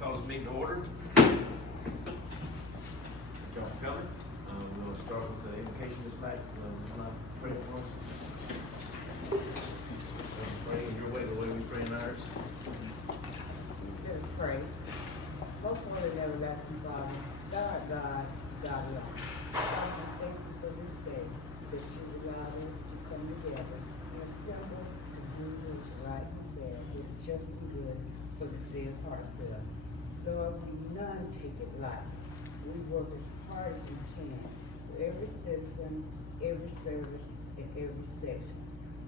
Call this meeting to order. Thank y'all for coming. We're going to start with the invocation this back. Pray for us. Pray in your way the way we pray in ours. Let us pray. Most holy and everlasting Father, God, God alone. Father, thank you for this day that you allowed us to come together and assemble to do what's right and fair, with just and good for the city of Hartsville. Lord, we none take it light. We work as hard as we can for every citizen, every service, and every section.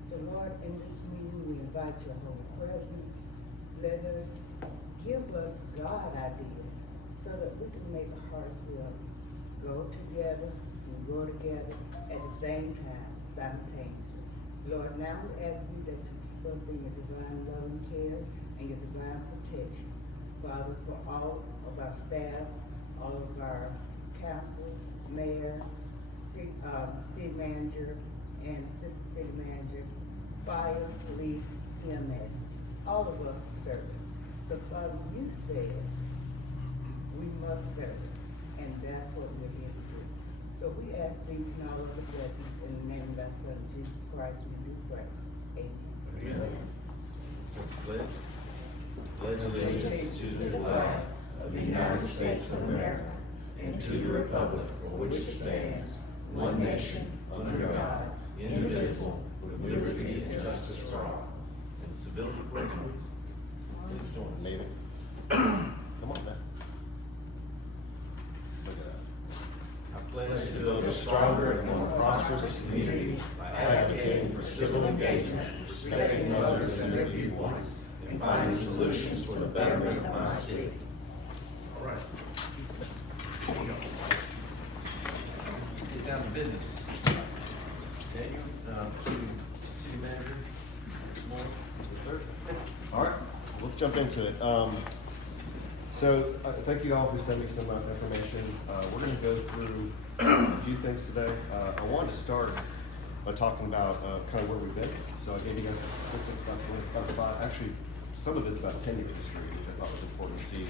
So Lord, in this meeting, we invite your holy presence. Let us give us God ideas so that we can make Hartsville go together and grow together at the same time, simultaneously. Lord, now we ask you that you keep us in your divine love and care and your divine protection. Father, for all of our staff, all of our council, mayor, city manager, and assistant city manager, fire, police, EMS, all of us are servants. So Father, you said we must serve, and that's what we're here to do. So we ask these and all of the blessings in the name of thy Son, Jesus Christ, we do pray. Amen. Amen. So pledge. Pledge allegiance to the flag of the United States of America and to the republic for which it stands, one nation, under God, indivisible, with liberty and justice for all. And civility pledge, please. Please join us. Nathan. Come on, man. Look at that. I pledge To build a stronger and more prosperous community by advocating for civil engagement, respecting others and their viewpoints, and finding solutions for the betterment of my city. All right. Here we go. Get down to business. Daniel, city manager. Yes, sir. All right, let's jump into it. Thank you all for sending some information. We're going to go through a few things today. I wanted to start by talking about kind of where we've been. So I gave you guys statistics about actually, some of it's about 10-year history, which I thought was important to see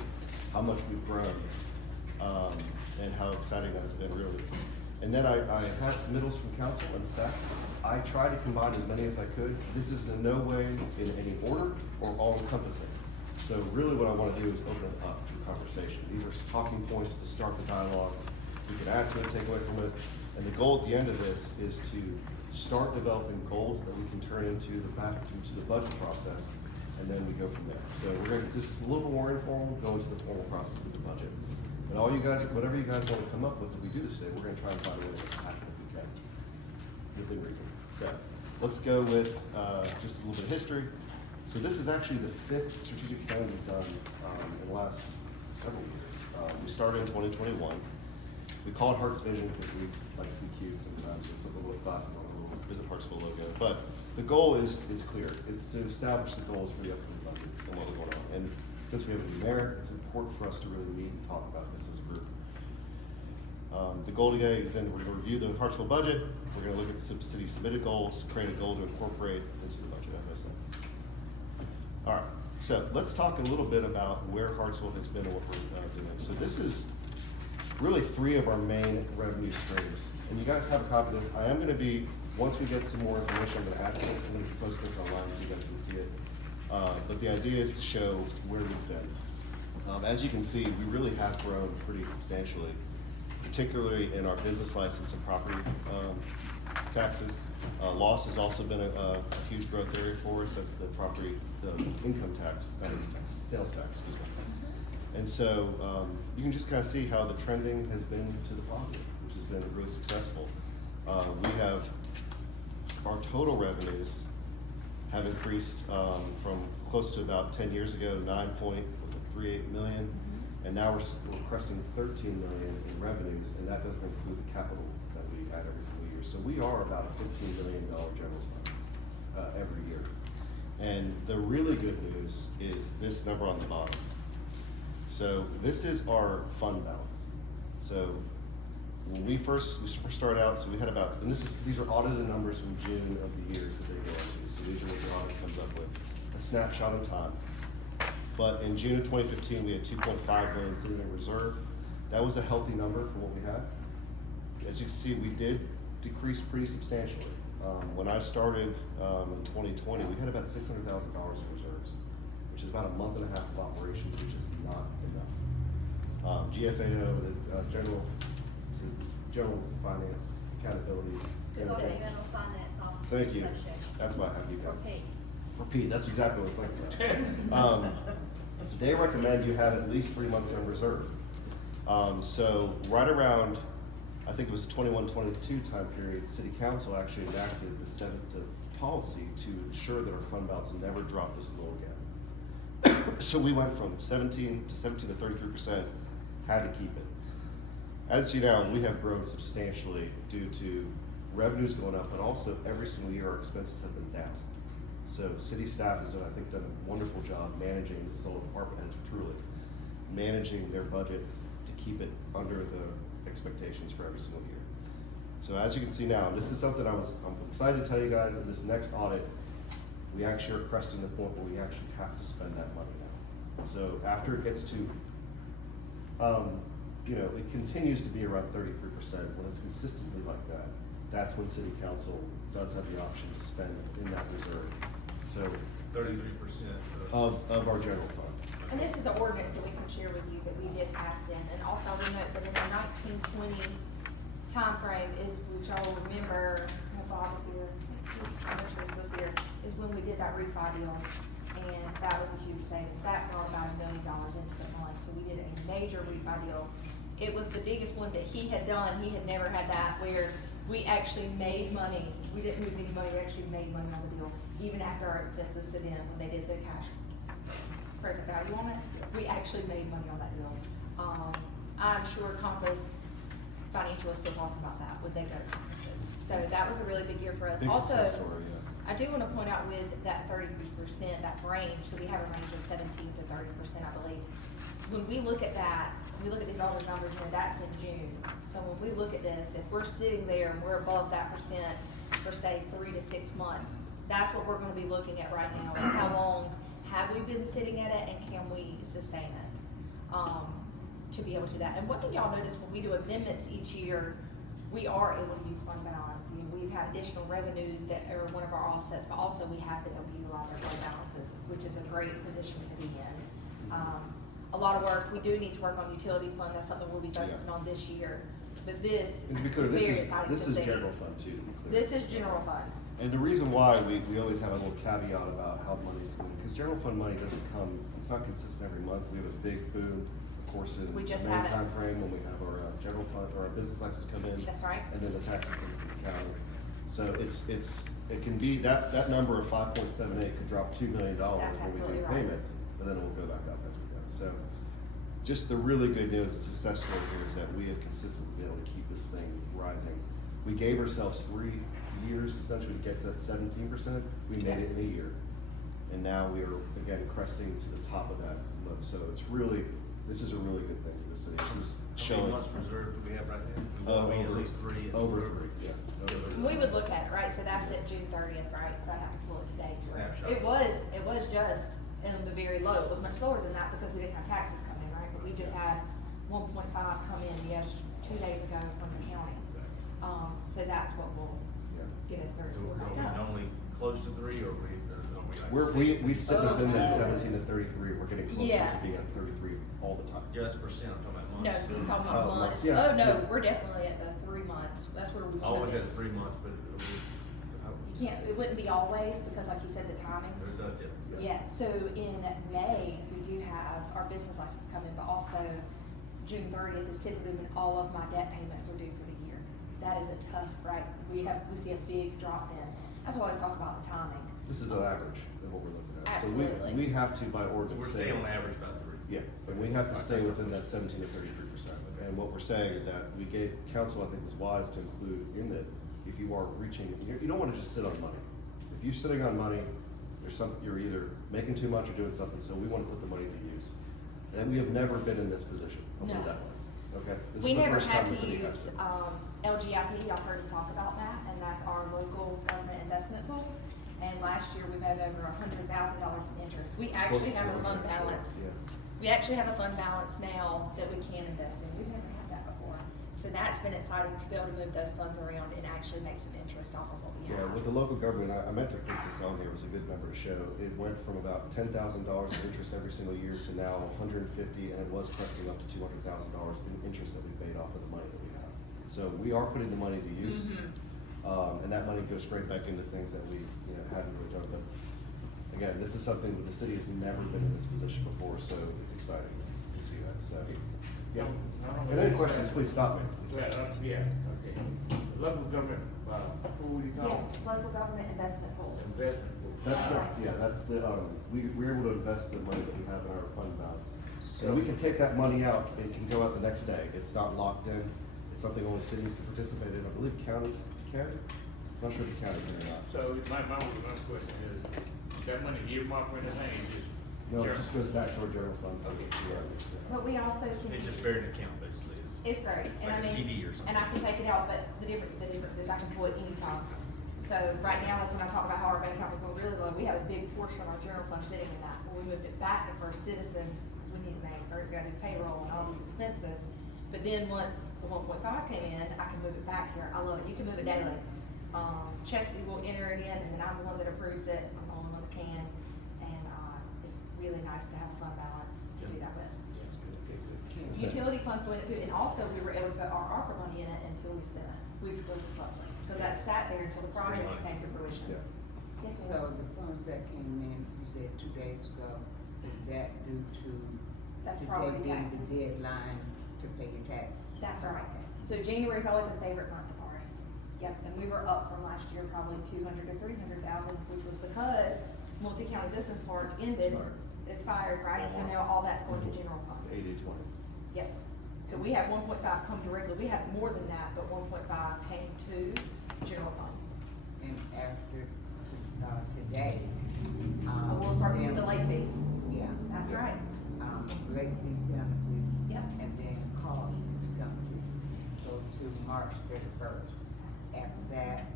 how much we've grown and how exciting that has been, really. And then I had submittals from council and staff. I tried to combine as many as I could. This is in no way in any order or all-encompassing. So really what I want to do is open it up to conversation. These are talking points to start the dialogue. We can add to it, take away from it. And the goal at the end of this is to start developing goals that we can turn into the budget process, and then we go from there. So we're going to, this is a little bit more informal, go into the formal process with the budget. And all you guys, whatever you guys want to come up with if we do this today, we're going to try and find a way to make it happen if we can, within reason. So let's go with just a little bit of history. So this is actually the 5th strategic plan we've done in the last several years. We started in 2021. We call it Hearts Vision because we like to be cute sometimes. We put the little glasses on the little Visit Hartsville logo. But the goal is clear. It's to establish the goals for the upcoming budget and what we're going on. And since we have a new mayor, it's important for us to really meet and talk about this as a group. The goal today is then we're going to review the Hartsville budget. We're going to look at the city submitted goals, create a goal to incorporate into the budget, as I said. All right, so let's talk a little bit about where Hartsville has been and what we're doing. So this is really 3 of our main revenue streams. And you guys have a copy of this. I am going to be, once we get some more information, I'm going to add to this. I'm going to post this online so you guys can see it. But the idea is to show where we've been. As you can see, we really have grown pretty substantially, particularly in our business license and property taxes. Loss has also been a huge growth area for us. That's the property, the income tax, sales tax, excuse me. And so you can just kind of see how the trending has been to the positive, which has been really successful. We have, our total revenues have increased from close to about 10 years ago, 9.38 million, and now we're cresting 13 million in revenues, and that doesn't include the capital that we add every single year. So we are about a $15 million general fund every year. And the really good news is this number on the bottom. So this is our fund balance. So when we first started out, so we had about, and these are audited numbers from June of the years that they go into. So these are what the audit comes up with. A snapshot in time. But in June of 2015, we had 2.5 million sitting in reserve. That was a healthy number for what we had. As you can see, we did decrease pretty substantially. When I started in 2020, we had about $600,000 in reserves, which is about a month and a half of operations, which is not enough. GFAO, General Finance Accountability. Good Lord, General Finance Officers Thank you. Association. That's why I have you For guys. Pete. For Pete, that's exactly what it's like. They recommend you have at least 3 months in reserve. So right around, I think it was 21-22 time period, City Council actually enacted the policy to ensure that our fund balance never drop this low again. So we went from 17 to 33%, had to keep it. As you know, we have grown substantially due to revenues going up, but also every single year our expenses have been down. So city staff has, I think, done a wonderful job managing, this is all department heads truly, managing their budgets to keep it under the expectations for every single year. So as you can see now, this is something I'm excited to tell you guys that this next audit, we actually are cresting the point where we actually have to spend that money now. So after it gets to, it continues to be around 33%, when it's consistently like that, that's when city council does have the option to spend in that reserve. So 33% of our general fund. And this is an ordinance that we can share with you that we did pass then, and also we note that in the 1920 timeframe is, which y'all will remember, Bob was here, Commissioners was here, is when we did that refi deal, and that was a huge savings. That brought about $1 million into the fund, so we did a major refi deal. It was the biggest one that he had done. He had never had that where we actually made money. We didn't lose any money, we actually made money on the deal, even after our expenses sit in, when they did the cash present value on it, we actually made money on that deal. I'm sure Compass Financial is still talking about that with their conferences. So that was a really big year for us. Big Also, success story, yeah. I do want to point out with that 33%, that range, so we have a range of 17 to 30%, I believe. When we look at that, we look at these older numbers, and that's in June. So when we look at this, if we're sitting there and we're above that percent for say 3 to 6 months, that's what we're going to be looking at right now. Is how long have we been sitting at it, and can we sustain it to be able to do that? And one thing y'all notice when we do amendments each year, we are able to use fund balance. We've had additional revenues that are one of our offsets, but also we have been able to utilize our fund balances, which is a great position to be in. A lot of work, we do need to work on utilities fund, that's something we'll be focusing on this year. But this And to be clear, is very this exciting is to see. general fund too, to be clear. This is general fund. And the reason why we always have a little caveat about how money's coming, because general fund money doesn't come, it's not consistent every month. We have a big boom, of course, in We the just May had it. timeframe when we have our general fund, or our business license come in. That's right. And then the taxes come from the county. So it can be, that number of 5.78 could drop $2 million That's when we absolutely do right. payments, but then it will go back up as we go. So just the really good news, the success story here is that we have consistently been able to keep this thing rising. We gave ourselves 3 years essentially to get to that 17%. We made it in a year. And now we are again cresting to the top of that. So it's really, this is a really good thing for the city. This is How showing. many months reserve do we have right now? We at least 3. Over 3, yeah. We would look at it, right, so that's at June 30th, right, so I have to pull it today. Snapshot. It was just in the very low, it was much lower than that because we didn't have taxes coming in, right, but we just had 1.5 come in, 2 days ago from the county. So that's what will Yeah. get us there. So So are we we're gonna go. normally close to 3, or are we like We 6? sit within that 17 to 33. We're getting closer Yeah. to being at 33 all the time. Yeah, that's percent, I'm talking about No, months. he's talking Oh, about months. months, yeah. Oh, no, Yeah. we're definitely at the 3 months, that's where we I want always to had be. 3 months, but You can't, it wouldn't be always, because like you said, the timing. it does dip. Yeah, so in May, we do have our business license coming, but also June 30th is typically when all of my debt payments are due for the year. That is a tough, right? We see a big drop then. That's why I always talk about the timing. This is an average of what we're looking at. Absolutely. So we have to, by So ordinance, we're say. staying on average about 3. Yeah, and we have to stay within that 17 to 33%. And what we're saying is that we gave, council, I think, was wise to include in that if you are reaching, you don't want to just sit on money. If you're sitting on money, you're either making too much or doing something, so we want to put the money to use. And we have never been in this position, I'll put it No. that way, okay? This We is the never first had time the to city has use, to. LGIP, y'all heard us talk about that, and that's our local government investment pool. And last year, we made over $100,000 in interest. We Close actually to have a 200, fund actually. balance. Yeah. We actually have a fund balance now that we can invest in. We've never had that before. So that's been exciting to be able to move those funds around and actually make some interest off of what we Yeah, have. with the local government, I meant to put this on here, it was a good number to show. It went from about $10,000 in interest every single year to now 150, and it was cresting up to $200,000 in interest that we paid off of the money that we have. So we are putting the money to use, and that money goes straight back into things that we, hadn't really done. But again, this is something that the city has never been in this position before, so it's exciting to see that. So, yeah. And any questions, please stop me. Yeah, okay. Local government, who would you call Yes, it? local government investment pool. Investment pool. That's the, yeah, that's the, we're able to invest the money that we have in our fund balance. And we can take that money out, it can go out the next day, it's not locked in, it's something only cities can participate in, I believe counties can, I'm not sure if the county can or not. So my question is that money earmarked for anything, just? No, it just goes back to our general fund. Okay. But we also can. It's just buried in an account, basically. It's great, and Like I a mean, CD or something. and I can take it out, but the difference is I can pull it anytime. So right now, like when I talk about how our bank account was going really low, we have a big portion of our general fund sitting in that. When we moved it back to First Citizens, because we need to we gotta do payroll and all these expenses. But then once the 1.5 came in, I can move it back here. I love it. You can move it daily. Chesty will enter it in, and then I'm the one that approves it. I'm the only one that can. And, it's really nice to have a fund balance to do that with. Yeah, it's good. Okay, good. Okay. Utility funds went into it, and also we were able to put our ARPA money in it until we spent it, which was lovely. So that sat there until the Free project money. came to fruition. Yeah. Yes, So ma'am. the funds that came in, you said 2 days ago, is that due to That's today property being the taxes. deadline to pay your taxes? That's right. So January is always a favorite month of ours. Yep, and we were up from last year probably 200 to 300,000, which was because Multi-County Business Park ended, Expired. expired, right? So now all that's going to general fund. 80/20. Yep. So we had 1.5 come directly. We had more than that, but 1.5 came to general fund. And after, today, We'll start to see then- the late fees. Yeah. That's Yeah. right. Late fee penalties. Yep. And then cost penalties go to March 31st. After that,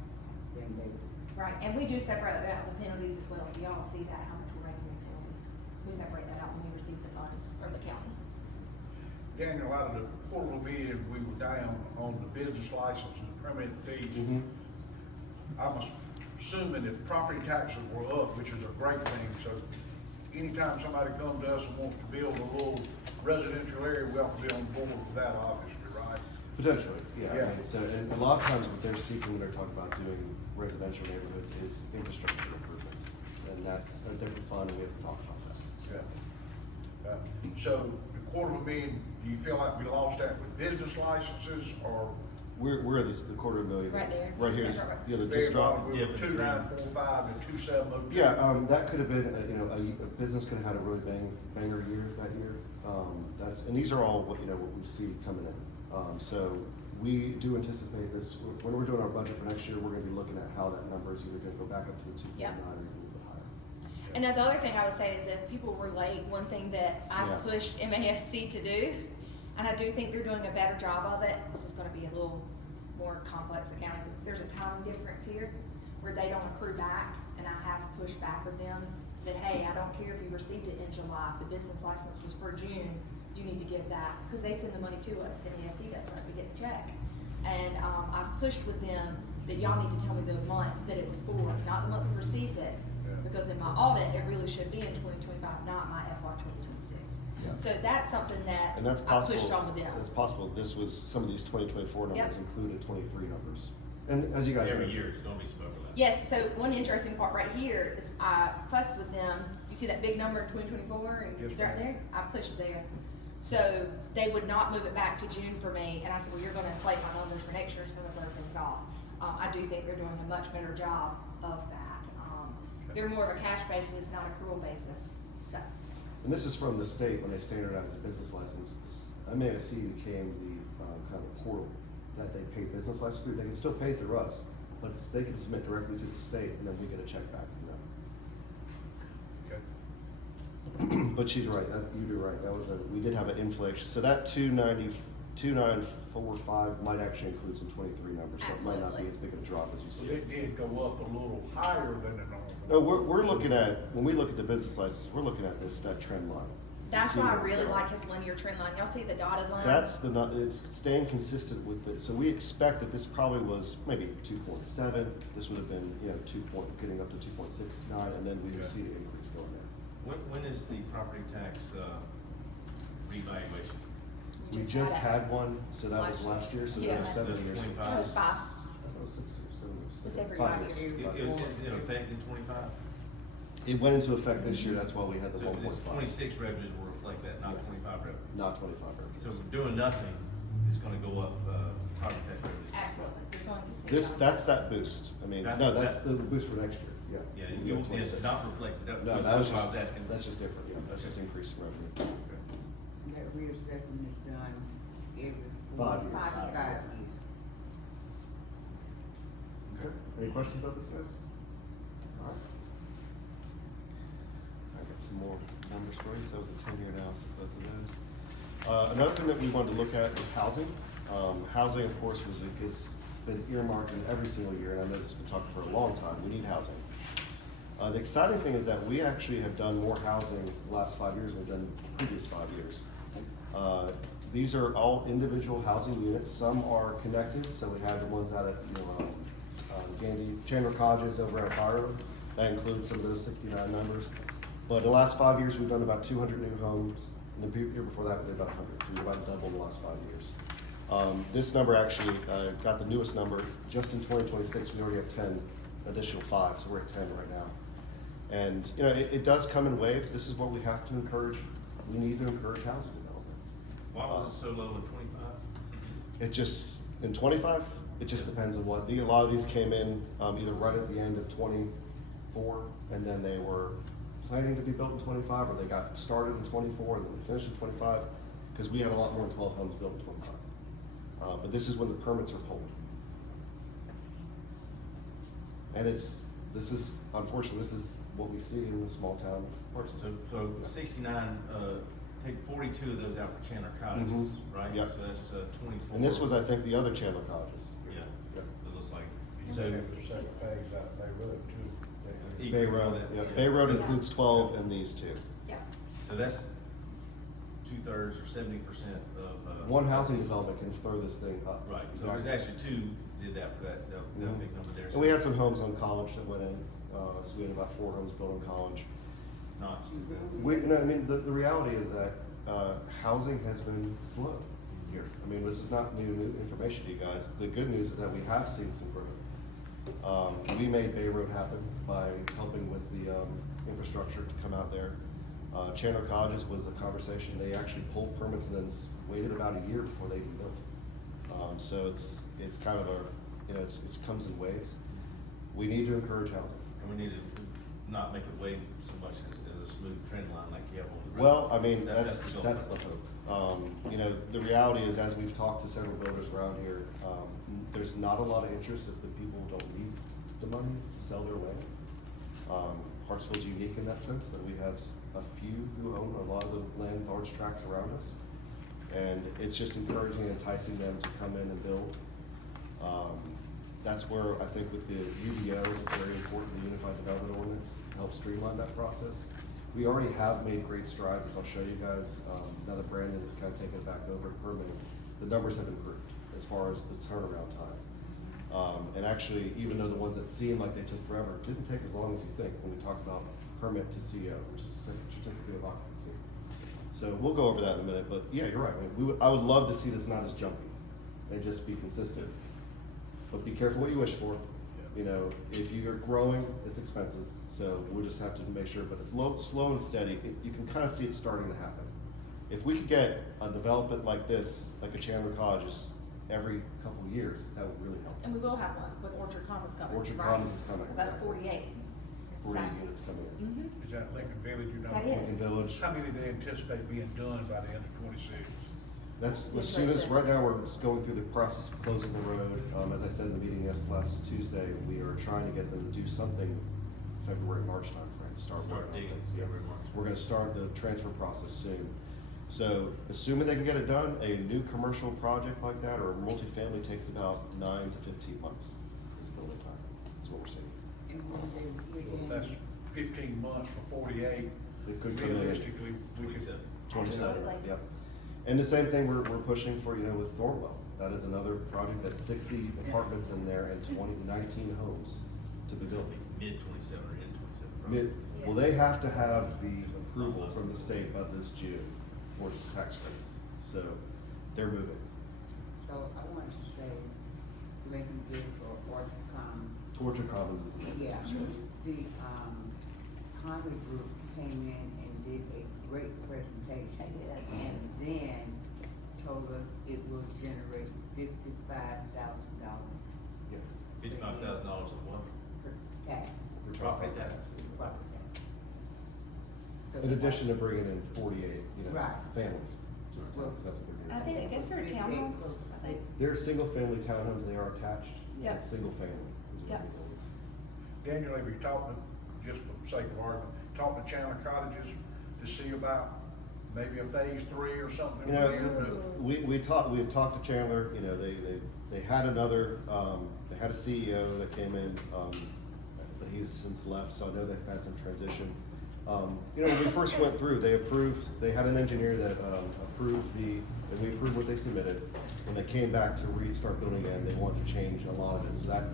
then they, Right, and we do separate that out, the penalties as well, so y'all see that, how much we're making in penalties. We separate that out when we receive the funds from the county. Daniel, out of the quarterly bid, we were down on the business license and permit fees. Mm-hmm. I'm assuming if property taxes were up, which is a great thing, so anytime somebody comes to us and wants to build a little residential area, we have to be on board with that, obviously, right? Potentially, yeah. Yeah. I mean, so, and a lot of times what they're seeking when they're talking about doing residential neighborhoods is infrastructure improvements. And that's a different fund, and we have to talk about that. Yeah. So the $250,000, do you feel like we lost that with business licenses or? We're at the $250,000. Right there. Right here, Just yeah, the just dropped. We were 2945 and 2702. Yeah, that could have been, a business could have had a really banger year that year. And these are all what we see coming in. So we do anticipate this, when we're doing our budget for next year, we're gonna be looking at how that number is either gonna go back up to the 2.9 Yep. or even a little bit higher. And now the other thing I would say is if people were late, one thing that I've Yeah. pushed MASC to do, and I do think they're doing a better job of it, this is gonna be a little more complex accounting, because there's a timing difference here where they don't accrue back, and I have pushed back with them that, hey, I don't care if you received it in July, the business license was for June, you need to give that, because they send the money to us, MASC does, right, we get the check. And, I've pushed with them that y'all need to tell me the month that it was for, not the month we received it. Yeah. Because in my audit, it really should be in 2025, not my FY 2026. Yeah. So that's something that And that's I possible. pushed on with them. It's possible this was, some of these 2024 numbers Yep. included 23 numbers. And as you guys Every know, year, it's gonna be some overlap. Yes, so one interesting part right here is I fussed with them. You see that big number in 2024 and Yes, it's right ma'am. there? I pushed there. So they would not move it back to June for me, and I said, well, you're gonna inflate my numbers for next year, it's gonna throw things off. I do think they're doing a much better job of that. They're more of a cash basis, not accrual basis, so. and this is from the state when they standardized the business license. MASC became the kind of portal that they pay business license through. They can still pay through us, but they can submit directly to the state, and then we get a check back from them. Okay. But she's right. You'd be right. That was we did have an inflation. So that 290, 2945 might actually include some 23 numbers, so it might not be as big of a drop as you So see. it did go up a little higher than it normally. No, we're looking at, when we look at the business license, we're looking at that trend line. That's You see why I that really there. like his linear trend line. Y'all see the dotted line? That's it's staying consistent with it. So we expect that this probably was maybe 2.7. This would have been, getting up to 2.69, and then we would Okay. see the increase going there. When is the property tax, revaluation? We just had one, so that was last year, so there were Yeah. 7 That's years. 25. No, it's 5. I thought it was 6 or 7 years. It's every 5 5 years. Is it in effect in 25? It went into effect this year, that's why we had the So this 1.5. 26 revenues will reflect that, not Yes. 25 revenues. Not 25 revenues. So if we're doing nothing, it's gonna go up, property tax revenues. Absolutely. You're going to see. This, some. that's that boost. I mean, That's- no, that's that- the boost for next year, yeah. Yeah, We'll you, go it's 26. not reflected, No, that was that's what I just, was asking. that's just different, yeah, that's just increasing revenue. Okay. That reassessment is done every. 5 years. 5 years. Okay, any questions about this, guys? All right. I got some more numbers for you, so that was a 10-year analysis of both of those. Another thing that we wanted to look at is housing. Housing, of course, has been earmarked in every single year, and I know this has been talked for a long time, we need housing. The exciting thing is that we actually have done more housing the last 5 years than we've done the previous 5 years. These are all individual housing units. Some are connected, so we have the ones out at, Gandy, Chandler Cottages over at Byron. That includes some of those 69 members. But the last 5 years, we've done about 200 new homes. And the year before that, we did about 100. So we've about doubled in the last 5 years. This number actually got the newest number. Just in 2026, we already have 10 additional 5, so we're at 10 right now. And it does come in waves. This is what we have to encourage. We need to encourage housing development. Why was it so low in 25? It just, in 25, it just depends on what, a lot of these came in either right at the end of 24, and then they were planning to be built in 25, or they got started in 24, and then we finished in 25, because we had a lot more than 12 homes built in 25. But this is when the permits are pulled. And unfortunately, this is what we see in the small town parts of So 69, take 42 of those out for Chandler Cottages, Mhm. right? Yep. So that's 24. And this was, I think, the other Chandler Cottages. Yeah, Yep. it looks like. You So may have to second phase out Bay Road too. You Bay can Road, roll that, yep. yeah. Bay Road So- includes 12 and these two. Yeah. So that's 2/3 or 70% of. One housing development can throw this thing up. Right, so there's actually two did that for that Mhm. big number there. And we had some homes on College that went in, so we had about 4 homes built on College. Nice. The reality is that housing has been slow here. I mean, this is not new information to you guys. The good news is that we have seen some growth. We made Bay Road happen by helping with the infrastructure to come out there. Chandler Cottages was a conversation. They actually pulled permits and then waited about a year before they even built. So it's kind of it comes in waves. We need to encourage housing. And we need to not make it wave so much as a smooth trend line like you have on the road. Well, I mean, That's the goal. that's the hope. The reality is, as we've talked to several builders around here, there's not a lot of interest if the people don't need the money to sell their land. Hartsville's unique in that sense, that we have a few who own a lot of the land, large tracts around us. And it's just encouraging and enticing them to come in and build. That's where I think with the UDO, it's very important, the Unified Development Ordinance, to help streamline that process. We already have made great strides, as I'll show you guys, now that Brandon is kind of taking it back over to permitting. The numbers have improved as far as the turnaround time. And actually, even though the ones that seem like they took forever, it didn't take as long as you think when we talk about permit to CO, which is certificate of occupancy. So we'll go over that in a minute, but yeah, you're right. I would love to see this not as jumpy and just be consistent. But be careful what you wish for. If you're growing, it's expenses, so we'll just have to make sure, but it's slow and steady. You can kind of see it starting to happen. If we could get a development like this, like a Chandler Cottages, every couple of years, that would really help. And we will have one with Orchard Commons coming, Orchard right? Commons is coming. That's 48. 40 So- units coming in. Mhm. Is that Lincoln Village you're That talking about? is. Lincoln Village. How many do they anticipate being done by the end of 26? That's as soon as, right now, we're just going through the process of closing the road. As I said in the meeting last Tuesday, we are trying to get them to do something February, March timeframe, to start Start working on digging, things. Yeah. February, March. We're gonna start the transfer process soon. So assuming they can get it done, a new commercial project like that or a multifamily takes about 9 to 15 months is building time, is what we're seeing. And when they So if within, that's 15 months for 48, It could come in realistically, we could. 27. 27, Absolutely. yep. And the same thing we're pushing for, with Thornwell. That is another project that's 60 apartments in there and 19 homes to be It's built. gonna be mid-27 or end-27. Well, they have to have the approval from the state of this June for tax rates, so they're moving. so I want to say, making good for Orchard Commons. Torture Commons is the name. Yeah, the, Conley Group came in and did a great presentation. They did. And then told us it will generate $55,000 Yes. $55,000 of what? per tax, We're Property talking- taxes. property tax. So In addition to bringing in 48, Right. families. Well- Because that's what they're doing. I think, I guess they're Big, townhomes, close to I think. They're single-family townhomes, they are attached. Yep. It's single family. is what Yep. we call this. Daniel, if you talk to, just for the sake of argument, talk to Chandler Cottages to see about maybe a phase 3 or something. You know, with them. we've talked to Chandler, they had another, they had a CEO that came in, but he's since left, so I know they've had some transition. When we first went through, they had an engineer that, and we approved what they submitted. When they came back to restart building again, they wanted to change a lot of it, so that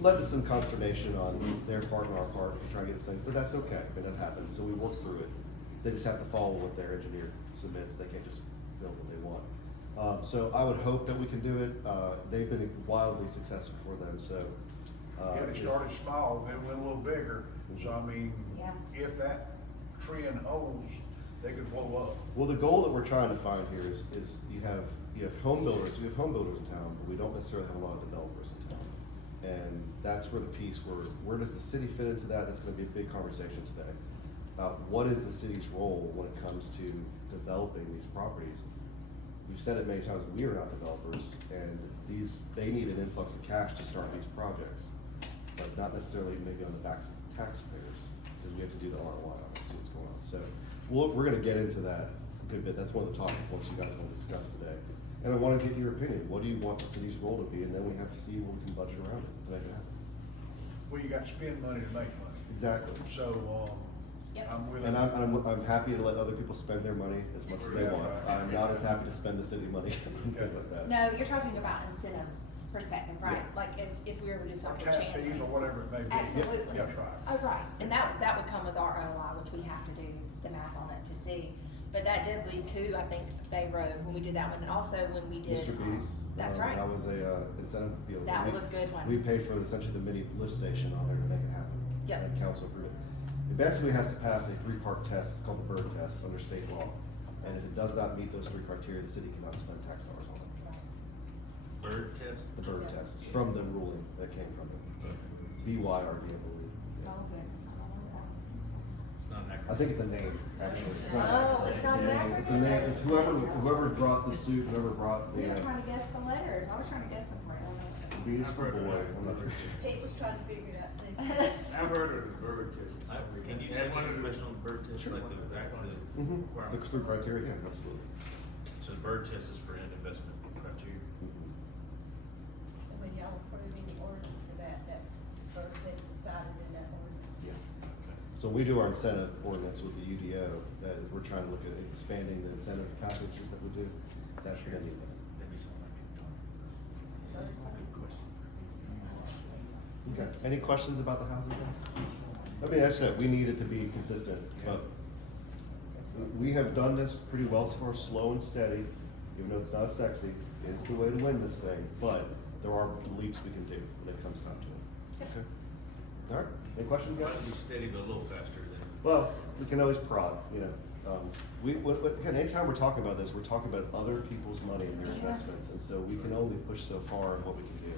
led to some consternation on their part and our part to try and get this thing, but that's okay, that happens, so we worked through it. They just have to follow what their engineer submits, they can't just build what they want. So I would hope that we can do it, they've been wildly successful for them, so. Yeah, they started small, then went a little bigger, so I mean, Yeah. if that trend holds, they could blow up. Well, the goal that we're trying to find here is you have home builders in town, but we don't necessarily have a lot of developers in town. And that's where the piece where does the city fit into that? That's gonna be a big conversation today. About what is the city's role when it comes to developing these properties? We've said it many times, we are not developers, and they need an influx of cash to start these projects, but not necessarily maybe on the backs of taxpayers, because we have to do the ROI on it, see what's going on. So, we're gonna get into that a good bit, that's one of the talking points you guys wanna discuss today. And I wanna get your opinion, what do you want the city's role to be, and then we have to see what we can budget around it to make it happen. Well, you got to spend money to make money, Exactly. so, Yep. I'm willing. And I'm happy to let other people spend their money as much as they want. I'm not as happy to spend the city money on things like that. No, you're talking about incentive perspective, right? Yeah. Like if we were to do something Tap with fees or Chandler. whatever it may be. Absolutely. That's right. Oh, right, and that would come with our ROI, which we have to do the math on it to see. But that did lead to, I think, Bay Road, when we did that one, and also when we did. Mr. B's. That's right. That was a incentive deal. That We- was a good one. We paid for essentially the mini lift station on there to make it happen. Yep. And council approved it. It basically has to pass a 3-part test called the Bird test under state law. And if it does not meet those 3 criteria, the city cannot spend tax dollars on it. Bird test? The Bird test, from the ruling that came from it. BYRD, I believe. Yeah. Oh, good. It's not an acronym. I think it's a name, actually. Oh, it's not an acronym? It's a name, it's whoever brought the suit, whoever brought We the, were trying to guess the letters, I was trying to guess them for you. B is for boy, I'm not sure. Pete was trying to figure it out too. I've heard of the bird test. Can you send me information on the bird test, like the requirements? Looks through criteria, yeah, absolutely. So the bird test is for an investment criteria. Mhm. And when y'all approve any ordinance for that first test decided in that ordinance. Yeah. Okay. So when we do our incentive ordinance with the UDO, that is, we're trying to look at expanding the incentive packages that we do, that's gonna be that. That'd be something I could talk about. Good question. Okay, any questions about the housing tax? I mean, that's it, we need it to be consistent, but we have done this pretty well so far, slow and steady, even though it's not sexy, it's the way to win this thing, but there are leaps we can do when it comes time to it. Okay. All right, any questions, Why guys? don't we steady but a little faster than? Well, we can always prod, again, anytime we're talking about this, we're talking about other people's money and their investments, and so we can only push so far in what we can do.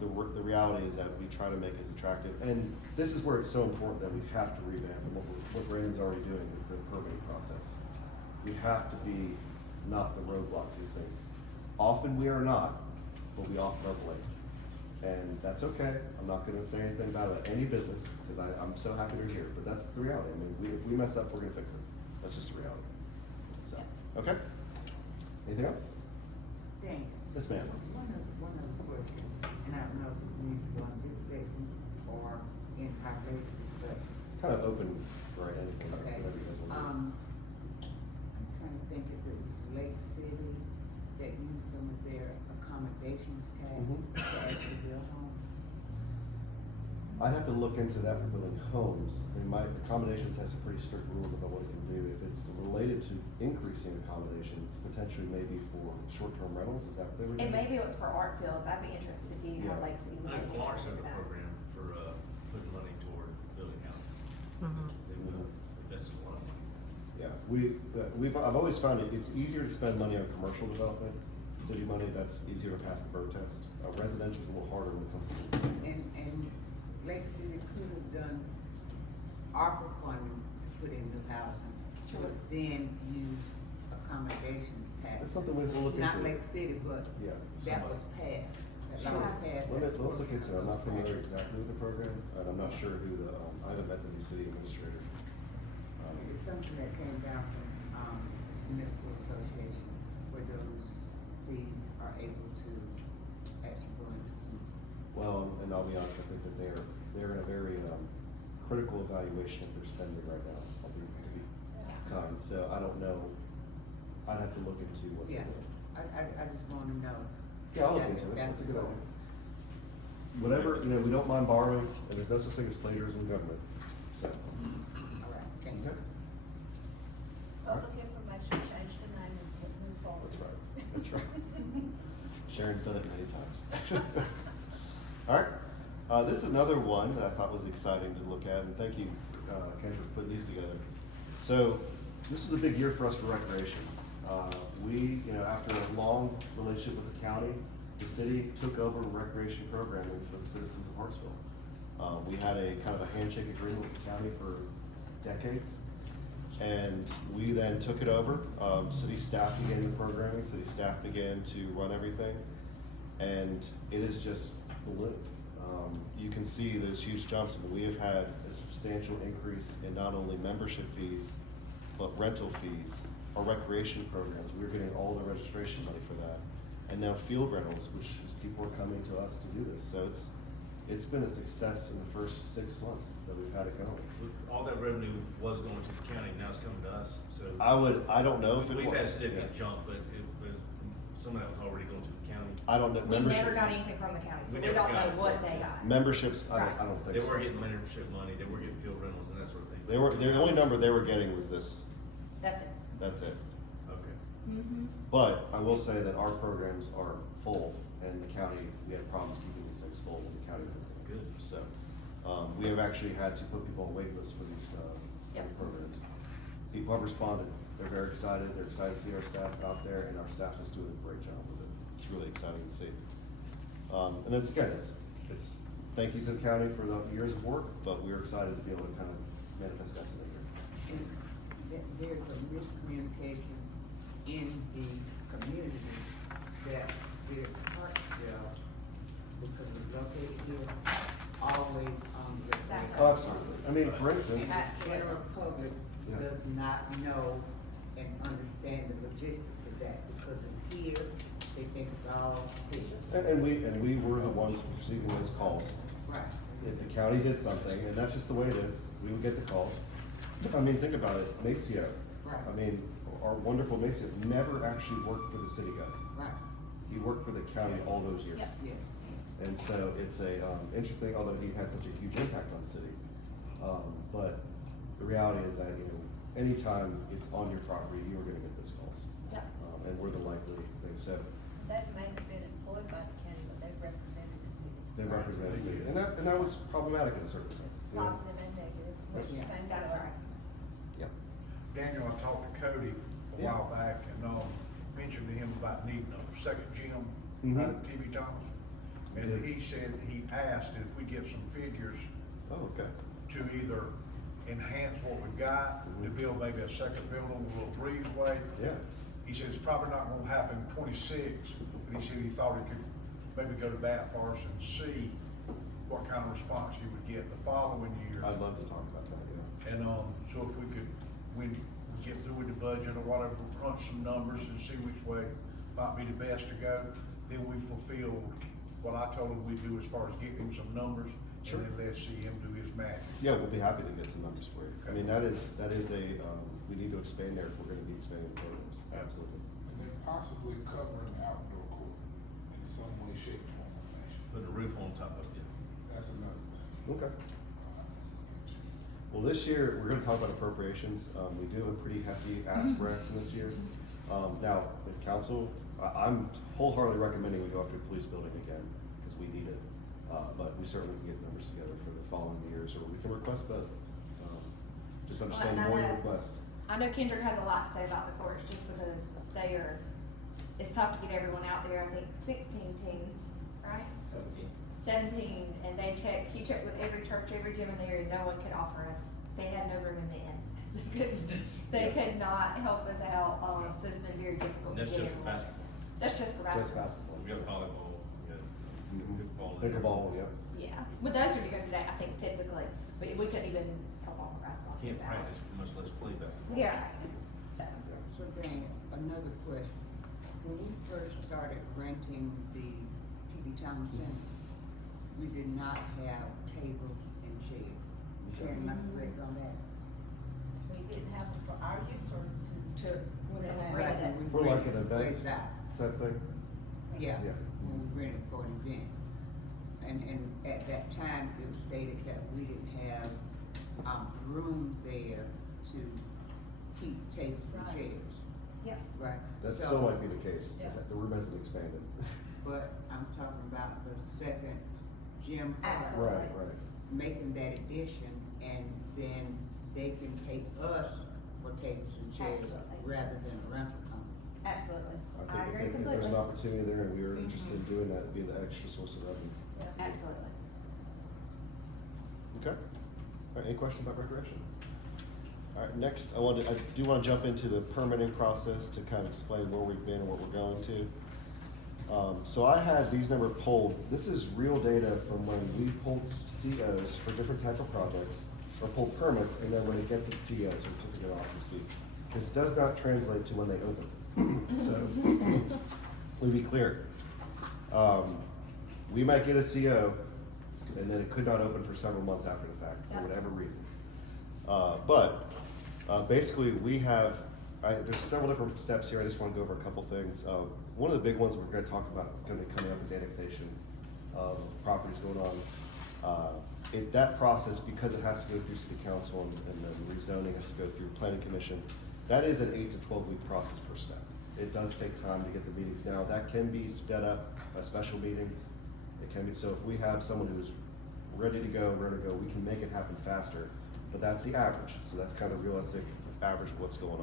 The reality is that we try to make it as attractive, and this is where it's so important that we have to revamp, and what Brandon's already doing with the permitting process. We have to be not the roadblock to these things. Often we are not, but we often are blamed. And that's okay, I'm not gonna say anything about it, any business, because I'm so happy they're here, but that's the reality. I mean, if we mess up, we're gonna fix it, that's just the reality. So, Okay? Anything else? Thank you. Yes, ma'am. One other question, and I don't know if it needs to go on this section or in our later discussions. Kind of open for anything, Okay, whatever you guys want to do. I'm trying to think if it was Lake City that used some of their accommodations tax to actually build homes. I'd have to look into that for building homes. I mean, my accommodations has some pretty strict rules about what it can do. If it's related to increasing accommodations, potentially maybe for short-term rentals, is that what they were doing? And maybe it was for art fields, I'd be interested to see how Yeah. Lake City was. I know able to Florence has do a that. program for, putting money toward building houses. They've invested a lot of money. Yeah, I've always found it's easier to spend money on commercial development, city money, that's easier to pass the borough test. Residential is a little harder when it comes to city. And Lake City could have done ARPA funding to put in new housing, but then use accommodations tax. That's something we'll look into. Not Lake City, but Yeah. that was passed, that law was passed. Let's look into it. I'm not familiar exactly with the program, and I'm not sure who I haven't met the new city administrator. It's something that came down from, municipal association, where those fees are able to actually go into some. Well, and I'll be honest, I think that they're in a very, critical evaluation of their spending right now, I'll be, to be kind, so I don't know. I'd have to look into what they're Yeah. doing. I just wanna know. Yeah, I'll look that- into it. That's That's a the good idea. source. Whatever, we don't mind borrowing, and there's no such thing as plagiarism in government, so. All right, thank you. Okay. Public information, change the name and move forward. That's right, that's right. Sharon's done it many times. All right, this is another one that I thought was exciting to look at, and thank you, Ken, for putting these together. So, this is a big year for us for recreation. We, after a long relationship with the county, the city took over recreation programming for the citizens of Hartsville. We had a kind of a handshake agreement with the county for decades. And we then took it over. City staff began the programming, city staff began to run everything, and it is just ballooned. You can see those huge jumps, and we have had a substantial increase in not only membership fees, but rental fees, our recreation programs. We're getting all the registration money for that. And now field rentals, which is people are coming to us to do this. So it's been a success in the first 6 months that we've had it going. All that revenue was going to the county, now it's coming to us, so. I don't know if it was. We've had a significant Yeah. jump, but some of that was already going to the county. I don't know, We membership. never got anything from the county, so We we never don't got know it. what they got. Memberships, I Right. don't think They so. were getting membership money, they were getting field rentals and that sort of thing. The only number they were getting was this, That's it. that's it. Okay. Mm-hmm. But I will say that our programs are full, and the county, we had problems keeping these things full when the county did it. Good. So, we have actually had to put people on wait lists for these, Yep. programs. People have responded, they're very excited, they're excited to see our staff out there, and our staff is doing a great job with it. It's really exciting to see. And it's, again, it's thank you to the county for the years of work, but we're excited to be able to kind of manifest that in here. And there's a miscommunication in the community that City of Hartsville, because it's located here, always on the. That's Oh, absolutely. I mean, for instance, And the general public Yeah. does not know and understand the logistics of that, because it's here, they think it's all city. and we were the ones receiving those calls. Right. If the county did something, and that's just the way it is, we would get the calls. I mean, think about it, Maceo. Right. I mean, our wonderful Maceo never actually worked for the city, guys. Right, He worked for the county all those years. Yep. yes. And so it's a, interesting, although he had such a huge impact on the city. But the reality is that, anytime it's on your property, you are gonna get those calls. Yep. And we're the likely thing, so They may have been employed by the county, but they represented the city. they represent the city. And that was problematic in a certain sense. Positive and negative, which is Yeah. the same to That's us. right. Yep. Daniel, I talked to Cody a Yeah. while back and, mentioned to him about needing a second gym Mhm. out at TV Thomas. And he said, he asked if we get some figures Oh, okay. to either enhance what we've got, to build maybe a second building with a little breezeway. Yeah. He said it's probably not gonna happen in 26, but he said he thought he could maybe go to bat for us and see what kind of response he would get the following year. I'd love to talk about that, yeah. And, so if we could, when get through with the budget or whatever, crunch some numbers and see which way might be the best to go, then we fulfilled what I told him we'd do as far as getting him some numbers, Sure. and then let's see him do his math. Yeah, we'll be happy to get some numbers for you. I mean, that is a, we need to expand there if we're gonna be expanding programs, absolutely. And then possibly covering the outdoor court in some way, shape, form, or fashion. Put a roof on top of it. That's another thing. Okay. Well, this year, we're gonna talk about appropriations. We do have a pretty hefty ask for action this year. Now, if council, I'm wholeheartedly recommending we go after the police building again, because we need it. But we certainly can get numbers together for the following years, or we can request both. Just understand Well, and I more your know- request. I know Kendrick has a lot to say about the courts, just because they are, it's tough to get everyone out there, I think 16 teams, right? 17, and he checked with every church, every gym in the area, no one could offer us, they had no room in the inn. They could not help us out, so it's been very difficult. And that's to get just for everyone. basketball. That's just for Just basketball. basketball. We got volleyball, we got pickleball. Pickleball, yep. Yeah, but those are to go today, I think typically, but we couldn't even help offer basketball. Can't teams out. practice, much less play basketball. Yeah, so, So Dan, another question. When we first started renting the TV Town Center, we did not have tables and chairs. Sharon, am I correct on that? We didn't have them for our use or to. when they Right, rented it. when we For like rented an event place out. type thing? Yeah, Yeah. when we rented for an event. And at that time, it was stated that we didn't have, room there to keep tables and Right. chairs, Yep, right? That So- still might be the case. Yeah. The room hasn't expanded. But I'm talking about the second gym part, Absolutely. Right. making that addition, and then they can take us for tables and chairs Absolutely. rather than a rental company. absolutely, I I think agree if there's completely, an opportunity there and we were interested in doing that, it'd be the extra source of revenue. absolutely. Okay. All right, any questions about recreation? All right, next, I do wanna jump into the permitting process to kind of explain where we've been and what we're going to. So I had these numbers pulled, this is real data from when we pulled COs for different type of projects, or pulled permits, and then when it gets its CO, certificate of occupancy. This does not translate to when they open. So, let me be clear. We might get a CO, and then it could not open for several months after the fact, for Yeah. whatever reason. Basically, we have, there's several different steps here, I just wanna go over a couple things. One of the big ones we're gonna talk about, gonna be coming up, is annexation of properties going on. That process, because it has to go through city council and then rezoning has to go through planning commission, that is an 8 to 12 week process per step. It does take time to get the meetings. Now, that can be sped up by special meetings. It can be, so if we have someone who's ready to go, we can make it happen faster, but that's the average, so that's kind of realistic average of what's going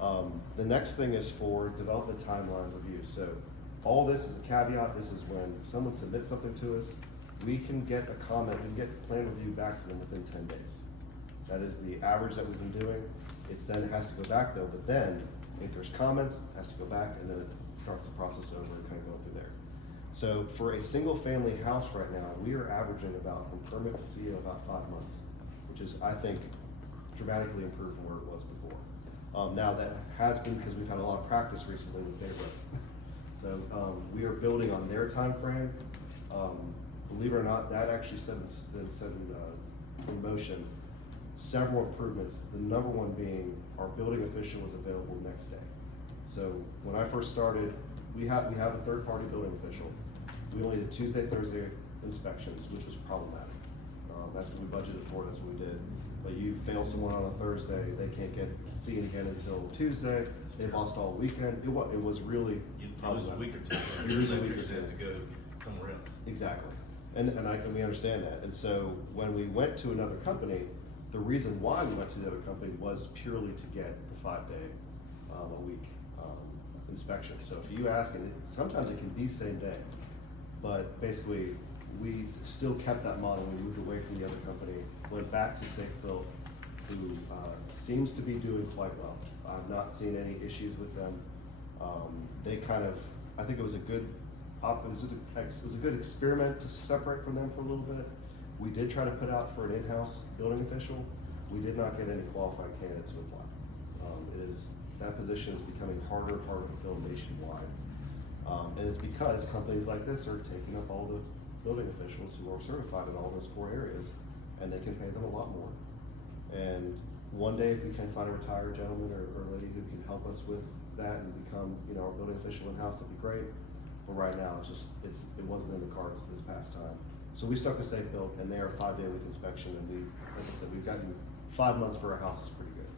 on. The next thing is for development timeline review, so all this is a caveat, this is when someone submits something to us, we can get a comment, we can get plan review back to them within 10 days. That is the average that we've been doing, it has to go back though, but then, if there's comments, it has to go back, and then it starts the process over and kind of going through there. So for a single family house right now, we are averaging about, from permit to CO, about 5 months, which is, I think, dramatically improved from where it was before. Now that has been because we've had a lot of practice recently with Daybreak. So, we are building on their time frame. Believe it or not, that actually been set in motion several improvements, the number one being our building official was available next day. So when I first started, we have a third party building official. We only did Tuesday, Thursday inspections, which was problematic. That's what we budgeted for, that's what we did. But you fail someone on a Thursday, they can't see it again until Tuesday, they've lost all weekend, it was really You lose a week or two. You lose a week or Electrician two. has to go somewhere else. Exactly, and we understand that, and so when we went to another company, the reason why we went to the other company was purely to get the 5-day a week inspection. So if you ask, and sometimes it can be same day, but basically we still kept that model. We moved away from the other company, went back to Safeville, who seems to be doing quite well. I've not seen any issues with them. They kind of, I think it was a good experiment to separate from them for a little bit. We did try to put out for an in-house building official. We did not get any qualified candidates to apply. That position is becoming harder and harder to fill nationwide. And it's because companies like this are taking up all the building officials who are certified in all those 4 areas, and they can pay them a lot more. And one day, if we can find a retired gentleman or lady who can help us with that and become, our building official in-house, that'd be great. But right now, it wasn't in the cards this past time. So we stuck with Safe Build, and they are a 5-day-a-week inspection, and as I said, we've gotten 5 months for a house is pretty good.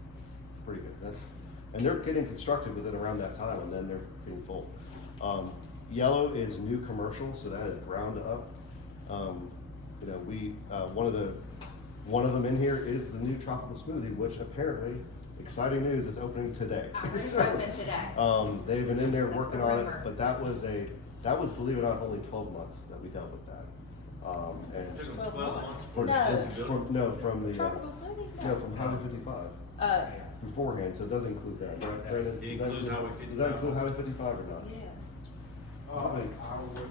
Pretty good. And they're getting constructed within around that time, and then they're being full. Yellow is new commercial, so that is ground up. One of them in here is the new tropical smoothie, which apparently, exciting news, is opening today. It's open today. They've been in there That's working the on rumor. it, but that was, believe it or not, only 12 months that we dealt with that. It took them 12 12 months. months for No. the existing building. From the, Tropical smoothie? no, from Highway 55 beforehand, so it does include that, right, Brandon? It Does that includes Highway Does that 55 include Highway 55 or not? Yeah. I wouldn't have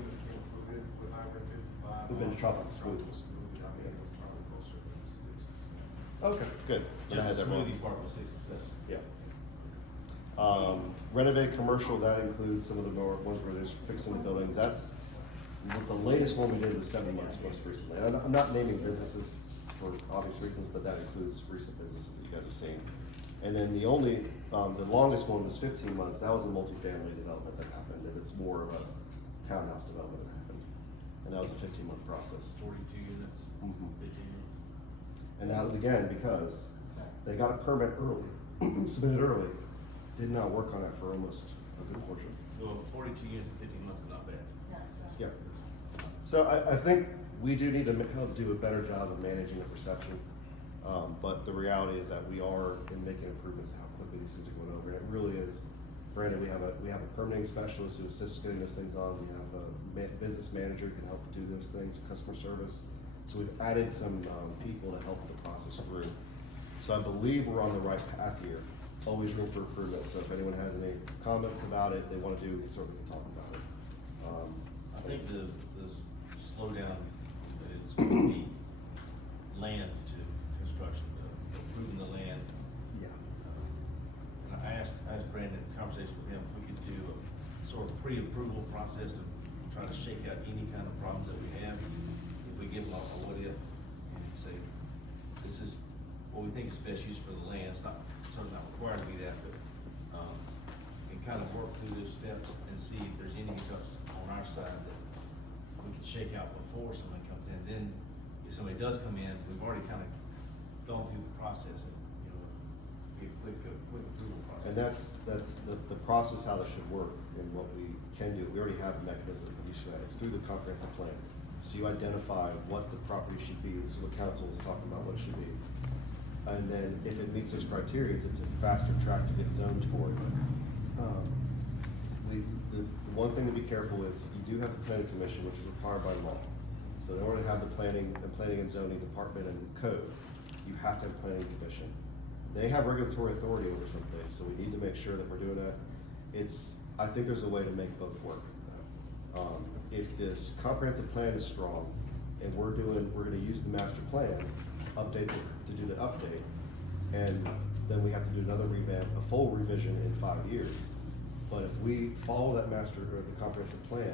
been with Highway 55. We've been to Tropical Smoothie. Smoothie, I mean, it was probably closer to 6 to 7. Okay, good. Then I had Just the that wrong. smoothie part was 6 to 7. Yeah. Renovate commercial, that includes some of the more ones where there's fixing the buildings. That's, the latest one we did was 7 months most recently. And I'm not naming businesses for obvious reasons, but that includes recent businesses that you guys have seen. And then the longest one was 15 months. That was a multifamily development that happened, and it's more of a townhouse development that happened. And that was a 15-month process. 42 units, Mhm. 15 units. And that was again because they got a permit early, submitted early, did not work on it for almost a good portion. Well, 42 units in 15 months is not bad. Yeah. So I think we do need to help do a better job of managing the perception. But the reality is that we are making improvements to how quickly these things are going over. And it really is, Brandon, we have a permitting specialist who assists getting those things on. We have a business manager who can help do those things, customer service. So we've added some people to help the process through. So I believe we're on the right path here. Always room for improvement. So if anyone has any comments about it, they want to do, we can certainly talk about it. I think the slowdown is going to be land to construction, approving the land. Yeah. And I asked Brandon in conversation with him if we could do a sort of pre-approval process of trying to shake out any kind of problems that we have. If we give them a what if and say, this is what we think is best use for the land. It's not, certainly not required to be that, but, and kind of work through those steps and see if there's any hiccups on our side that we can shake out before somebody comes in. Then if somebody does come in, we've already kind of gone through the process and, be a quick approval process. And that's the process, how this should work and what we can do. We already have a mechanism for each of that. It's through the comprehensive plan. So you identify what the property should be, so the council is talking about what it should be. And then if it meets those criteria, it's a faster track to get zoned for it. The one thing to be careful is you do have the planning commission, which is required by law. So in order to have the planning and zoning department and code, you have to have a planning commission. They have regulatory authority over some things, so we need to make sure that we're doing that. I think there's a way to make both work. If this comprehensive plan is strong, and we're gonna use the master plan, to do the update, and then we have to do another revamp, a full revision in 5 years. But if we follow that master or the comprehensive plan,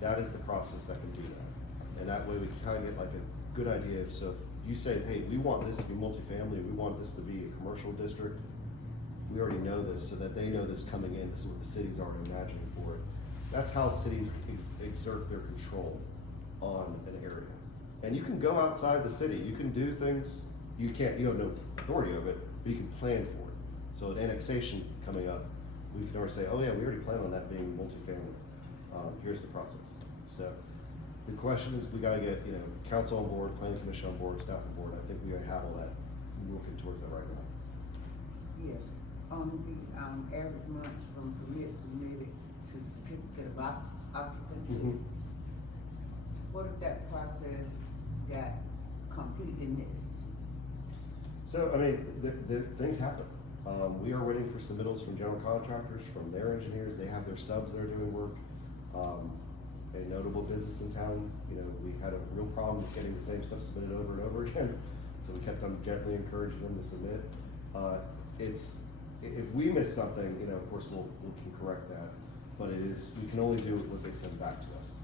that is the process that can do that. And that way we can kind of get like a good idea of, so if you say, hey, we want this to be multifamily, we want this to be a commercial district, we already know this, so that they know this coming in, this is what the city's already imagining for it. That's how cities exert their control on an area. And you can go outside the city, you can do things, you have no authority of it, but you can plan for it. So an annexation coming up, we can already say, oh yeah, we already plan on that being multifamily. Here's the process. So the question is, we gotta get, council on board, planning commission on board, staff on board. I think we have all that, we're working towards that right now. Yes, on the, average months from permit submitted to certificate of occupancy. What if that process got completely missed? So, I mean, the things happen. We are waiting for submittals from general contractors, from their engineers. They have their subs that are doing work. A notable business in town, we had a real problem with getting the same stuff submitted over and over again. So we kept on gently encouraging them to submit. if we miss something, you know, of course, we can correct that, but we can only do what they send back to us.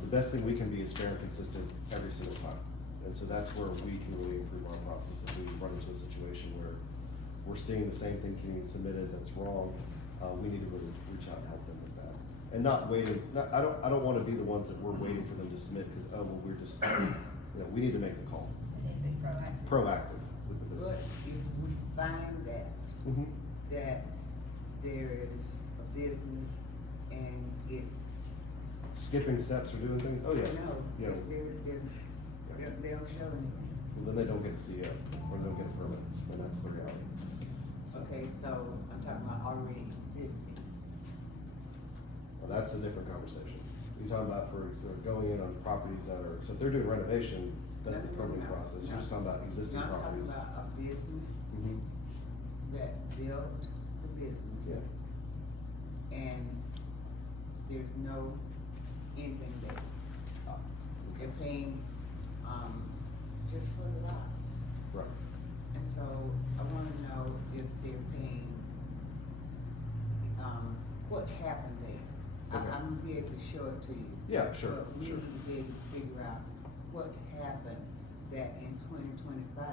The best thing we can be is fair and consistent every single time. And so that's where we can really improve our process. If we run into a situation where we're seeing the same thing getting submitted that's wrong, we need to really reach out and help them with that. And not waiting, I don't wanna be the ones that we're waiting for them to submit, because, oh, well, we're just, you know, we need to make the call. They need to be proactive. Proactive with the But business. if we find that, Mhm. that there is a business and it's, Skipping steps or doing things, oh, yeah. no, Yeah. they don't show anything. Well, then they don't get a CO, or they don't get a permit, and that's the reality. So, Okay, so I'm talking about already existing. well, that's a different conversation. You're talking about going in on properties that are, so if they're doing renovation, that's the No, no, permitting no, process. no. You're just talking about existing Now I'm talking properties. about a business Mhm. that built the business. Yeah. And there's no anything there. They're paying, just for the lots. Right. And so I wanna know if they're paying, what happened there. Okay. I'm gonna be able to show it to you. Yeah, sure, But we sure. need to be able to figure out what happened that in 2025,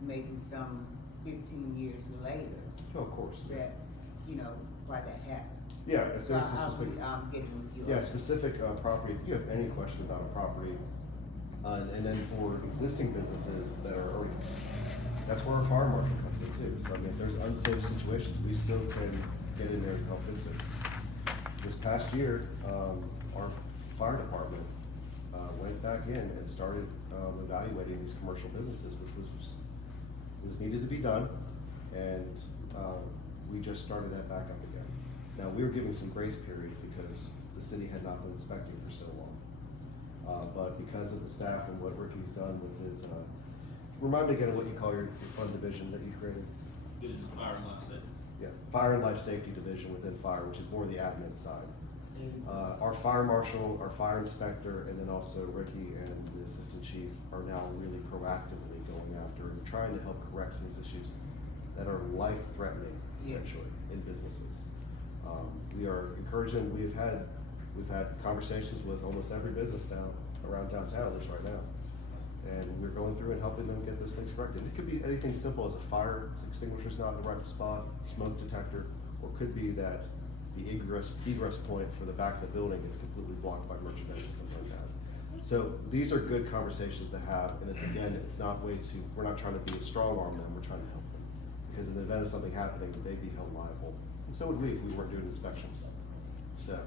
maybe some 15 years later, Oh, of course. that, you know, why that happened. Yeah, if So there's a I'll be, specific, getting with you. on yeah, that. specific, property, if you have any question about a property, and then for existing businesses that are already, that's where our fire marshal comes in too. So I mean, if there's unsafe situations, we still can get in there and help fix it. This past year, our fire department, went back in and started, evaluating these commercial businesses, which was needed to be done. And, we just started that back up again. Now, we were giving some grace period because the city had not been inspecting for so long. But because of the staff and what Ricky's done with his, remind me again of what you call your fund division that you created? Division of Fire and Life Safety. Yeah, Fire and Life Safety Division within fire, which is more the admin side. Our fire marshal, our fire inspector, and then also Ricky and the assistant chief are now really proactively going after and trying to help correct some of these issues that are life-threatening Yeah. potentially in businesses. We are encouraging, we've had conversations with almost every business down around downtown, at least right now. And we're going through and helping them get those things corrected. It could be anything simple as a fire extinguisher's not in the right spot, smoke detector, or it could be that the egress point for the back of the building is completely blocked by merchandise or something like that. So these are good conversations to have, and it's again, it's not we're not trying to be a strong arm them, we're trying to help them. Because in the event of something happening, they'd be held liable. And so would we if we weren't doing inspections. So,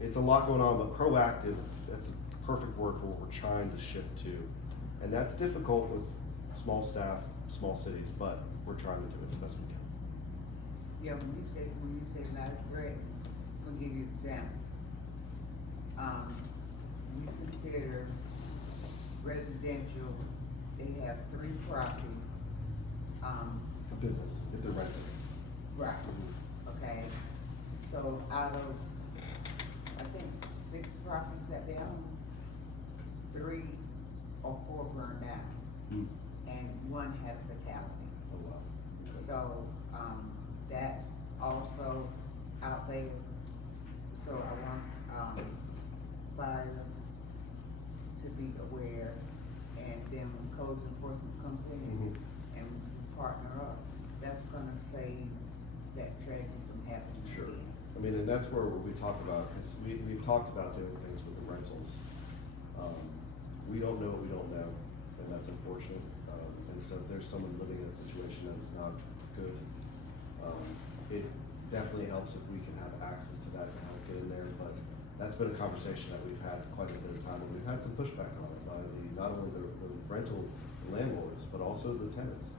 it's a lot going on, but proactive, that's a perfect word for what we're trying to shift to. And that's difficult with small staff, small cities, but we're trying to do it as best we can. Yeah, when you say not correct, I'm gonna give you an example. We consider residential, they have 3 properties, A business, if they're renting. right, okay? So out of, I think, 6 properties that they own, 3 or 4 burned down, Mm. and 1 had a fatality. Oh, wow. Okay. So, that's also out there. So I want, fire to be aware, and then when codes enforcement comes in Mhm. and we partner up, that's gonna save that tragedy from happening Sure. again. I mean, and that's where we talk about, because we've talked about doing things with the rentals. We don't know what we don't know, and that's unfortunate. And so if there's someone living in a situation that's not good, it definitely helps if we can have access to that and how to get in there. But that's been a conversation that we've had quite a bit of time, and we've had some pushback on it by not only the rental landlords, but also the tenants.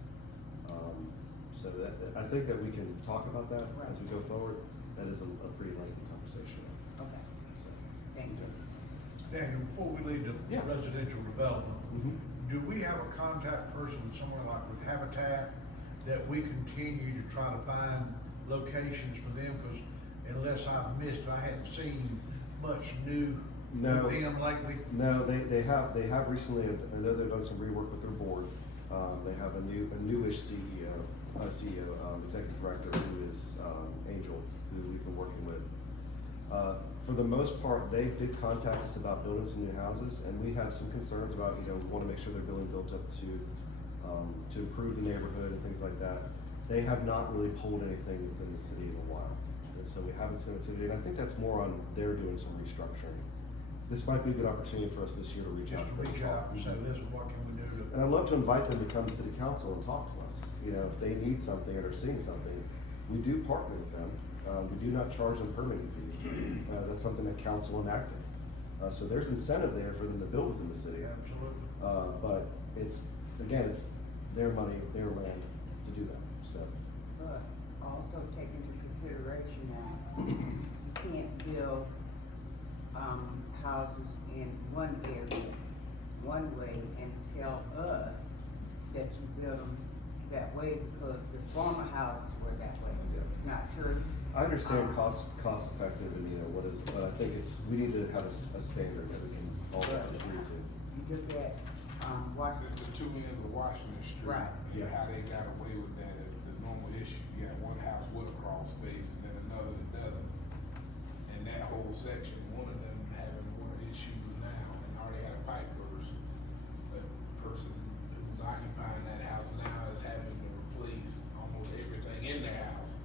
So that, I think that we can talk about that as we go forward. That is a pretty lengthy conversation. Okay, So, thank you. Daniel, before we leave Yeah. the residential development, Mhm. do we have a contact person somewhere like with Habitat that we continue to try to find locations for them? Because unless I've missed it, I hadn't seen much new No. with them lately. No, they have recently, I know they've done some rework with their board. They have a newish CEO, CEO, executive director, who is Angel, who we've been working with. For the most part, they did contact us about building some new houses, and we have some concerns about, we want to make sure they're building built up to improve the neighborhood and things like that. They have not really pulled anything within the city in a while, and so we haven't seen activity, and I think that's more on they're doing some restructuring. This might be a good opportunity for us this year to reach Just out to to them. reach out and say, listen, what can we do to? And I'd love to invite them to come to city council and talk to us. If they need something or they're seeing something, we do partner with them. We do not charge them permitting fees. That's something that council enacted. So there's incentive there for them to build within the city. Absolutely. But it's their money, their land to do that, so. But also take into consideration that you can't build, houses in one area, one way, and tell us that you build them that way because the former houses were that way. Yeah. It's not true. I understand cost effective and but I think we need to have a standard that we can all agree to. You look at, It's Washington, the two ends of Washington Street. Right. And Yeah. how they got away with that is the normal issue. You got one house with a crawl space and then another that doesn't. And that whole section, one of them having water issues now and already had a pipe burst. The person who's occupying that house now is having to replace almost everything in their house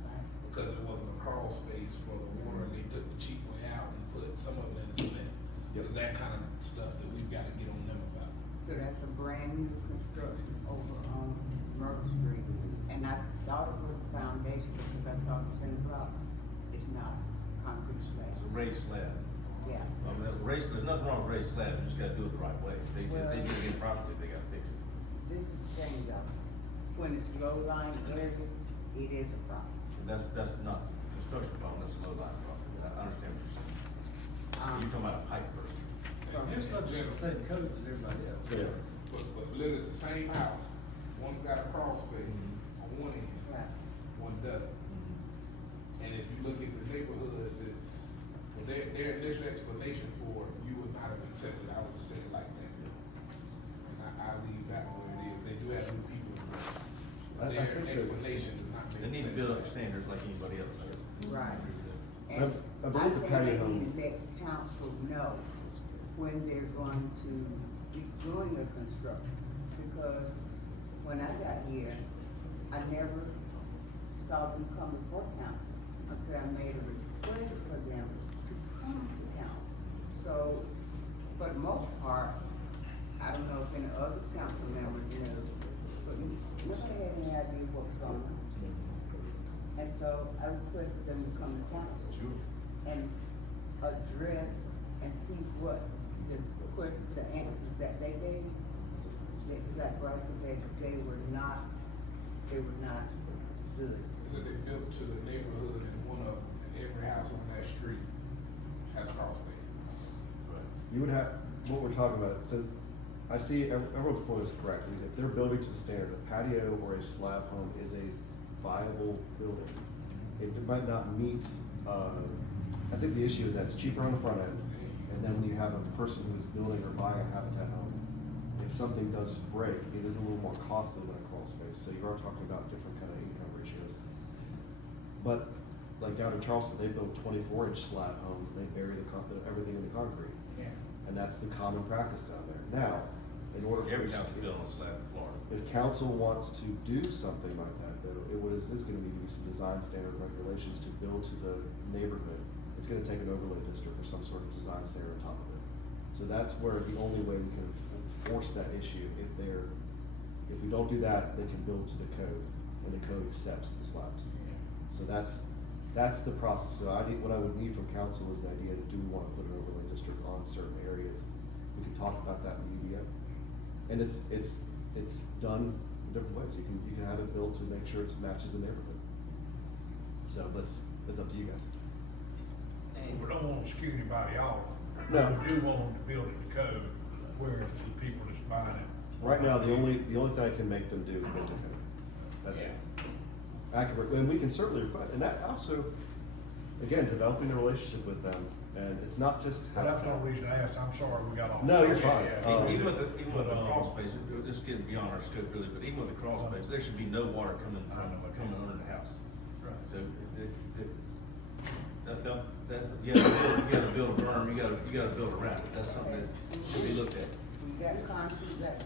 because it wasn't a crawl space for the water and they took the cheap way out and put some of it in the cement. So Yep. that kind of stuff that we've gotta get on them about. so that's a brand new construction over on Myrtle Street. And I thought it was a foundation because I saw the center blocks. It's not concrete slab. It's a raised slab. Yeah. There's nothing wrong with raised slab, you just gotta do it the right way. They do it improperly, they gotta fix it. This is the thing though, when it's low lying area, it is a problem. And that's not a construction problem, that's a low line problem. I understand what you're saying. You're talking about a pipe burst. They're subject to the same codes as everybody else. Yeah. But literally it's the same house, one's got a crawl space on one end, Right. one doesn't. And if you look at the neighborhoods, it's, well, their initial explanation for it, you would not have accepted, I would just say it like that. And I leave that where it is, they do have new people, I their think that- explanation does not make sense. They need to build up standards like anybody else does. Right. I And believe the think patio they home- need to let council know when they're going to be doing the construction. Because when I got here, I never saw them come before council until I made a request for them to come to council. So, for the most part, I don't know if any other council members knew, but nobody had any idea what was going on. And so I requested them to come to council Sure. and address and see what the answers that they gave. Like Bryson said, they were not good. So they built to the neighborhood and one of them, and every house on that street has a crawl space. Right. You would have, what we're talking about, so I see everyone's point is correct. If they're building to the standard, a patio or a slab home is a viable building. It might not meet, I think the issue is that it's cheaper on the front end, and then when you have a person who's building or buying a habitat home, if something does break, it is a little more costly than a crawl space, so you are talking about different kind of income ratios. But, like down in Charleston, they build 24-inch slab homes, and they bury everything in the concrete. Yeah. And that's the common practice down there. Now, in order for. Every house is built on a slab in Florida. If council wants to do something like that, though, is gonna need to be some design standard regulations to build to the neighborhood. It's gonna take an overlay district or some sort of design standard on top of it. So that's where the only way we can force that issue, if we don't do that, they can build to the code, and the code accepts the slabs. So that's the process. So what I would need from council is the idea, do we wanna put an overlay district on certain areas? We can talk about that in UDO. And it's done in different ways. You can have it built to make sure it matches the neighborhood. So it's up to you guys. We don't want to skew anybody off. No. We do want them to build it to code where the people that's buying it. Right now, the only thing I can make them do is build to code. That's it. Accurate, and we can certainly request, and that also, again, developing a relationship with them, and it's not just. That's the only reason I asked, I'm sorry, we got off. No, you're fine. Even with the crawl space, this is getting beyond our scope really, but even with the crawl space, there should be no water coming under the house. Right. So, that's, you gotta build a berm, you gotta build around it, that's something that should be looked at. You got concrete like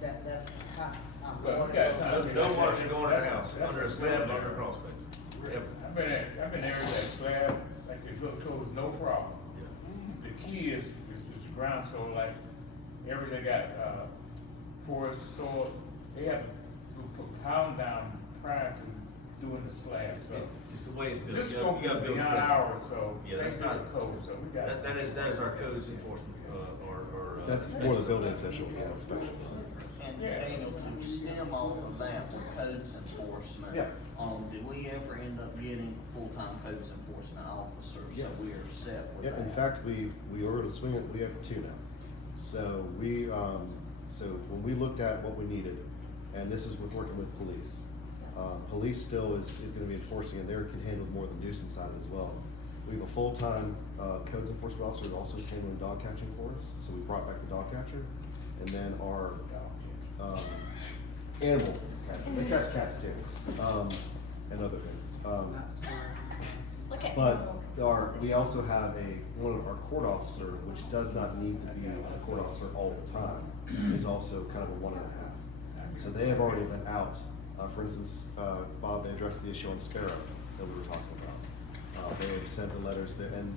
that's hot. But we got- No water should go under the house, under a slab, under a crawl space. Yep. I've been there with that slab, like it looked, so it was no problem. The key is the ground, so like, everything got, porous soil, they have to put pound down prior to doing the slab, so. It's the way it's built. This You scope gotta is build beyond it. ours, so. Yeah, that's they not get code, so we got. That is our codes enforcement, or. That's more the building officials, yeah, inspections. And Yeah. Daniel, to stem off of that with codes enforcement. Yeah. Did we ever end up getting a full-time codes enforcement officer? Yes. So we are set with Yeah, that. in fact, we ordered a swing, we have 2 now. So we, so when we looked at what we needed, and this is with working with police, police still is gonna be enforcing, and they can handle more of the nuisance side as well. We have a full-time, codes enforcement officer that also is handling dog catching for us, so we brought back the dog catcher. And then our, animal catcher, they catch cats too, and other things. Look at. But we also have one of our court officer, which does not need to be a court officer all the time, is also kind of a 1.5. So they have already been out. For instance, Bob, they addressed the issue on Sparrow that we were talking about. They have sent the letters there, and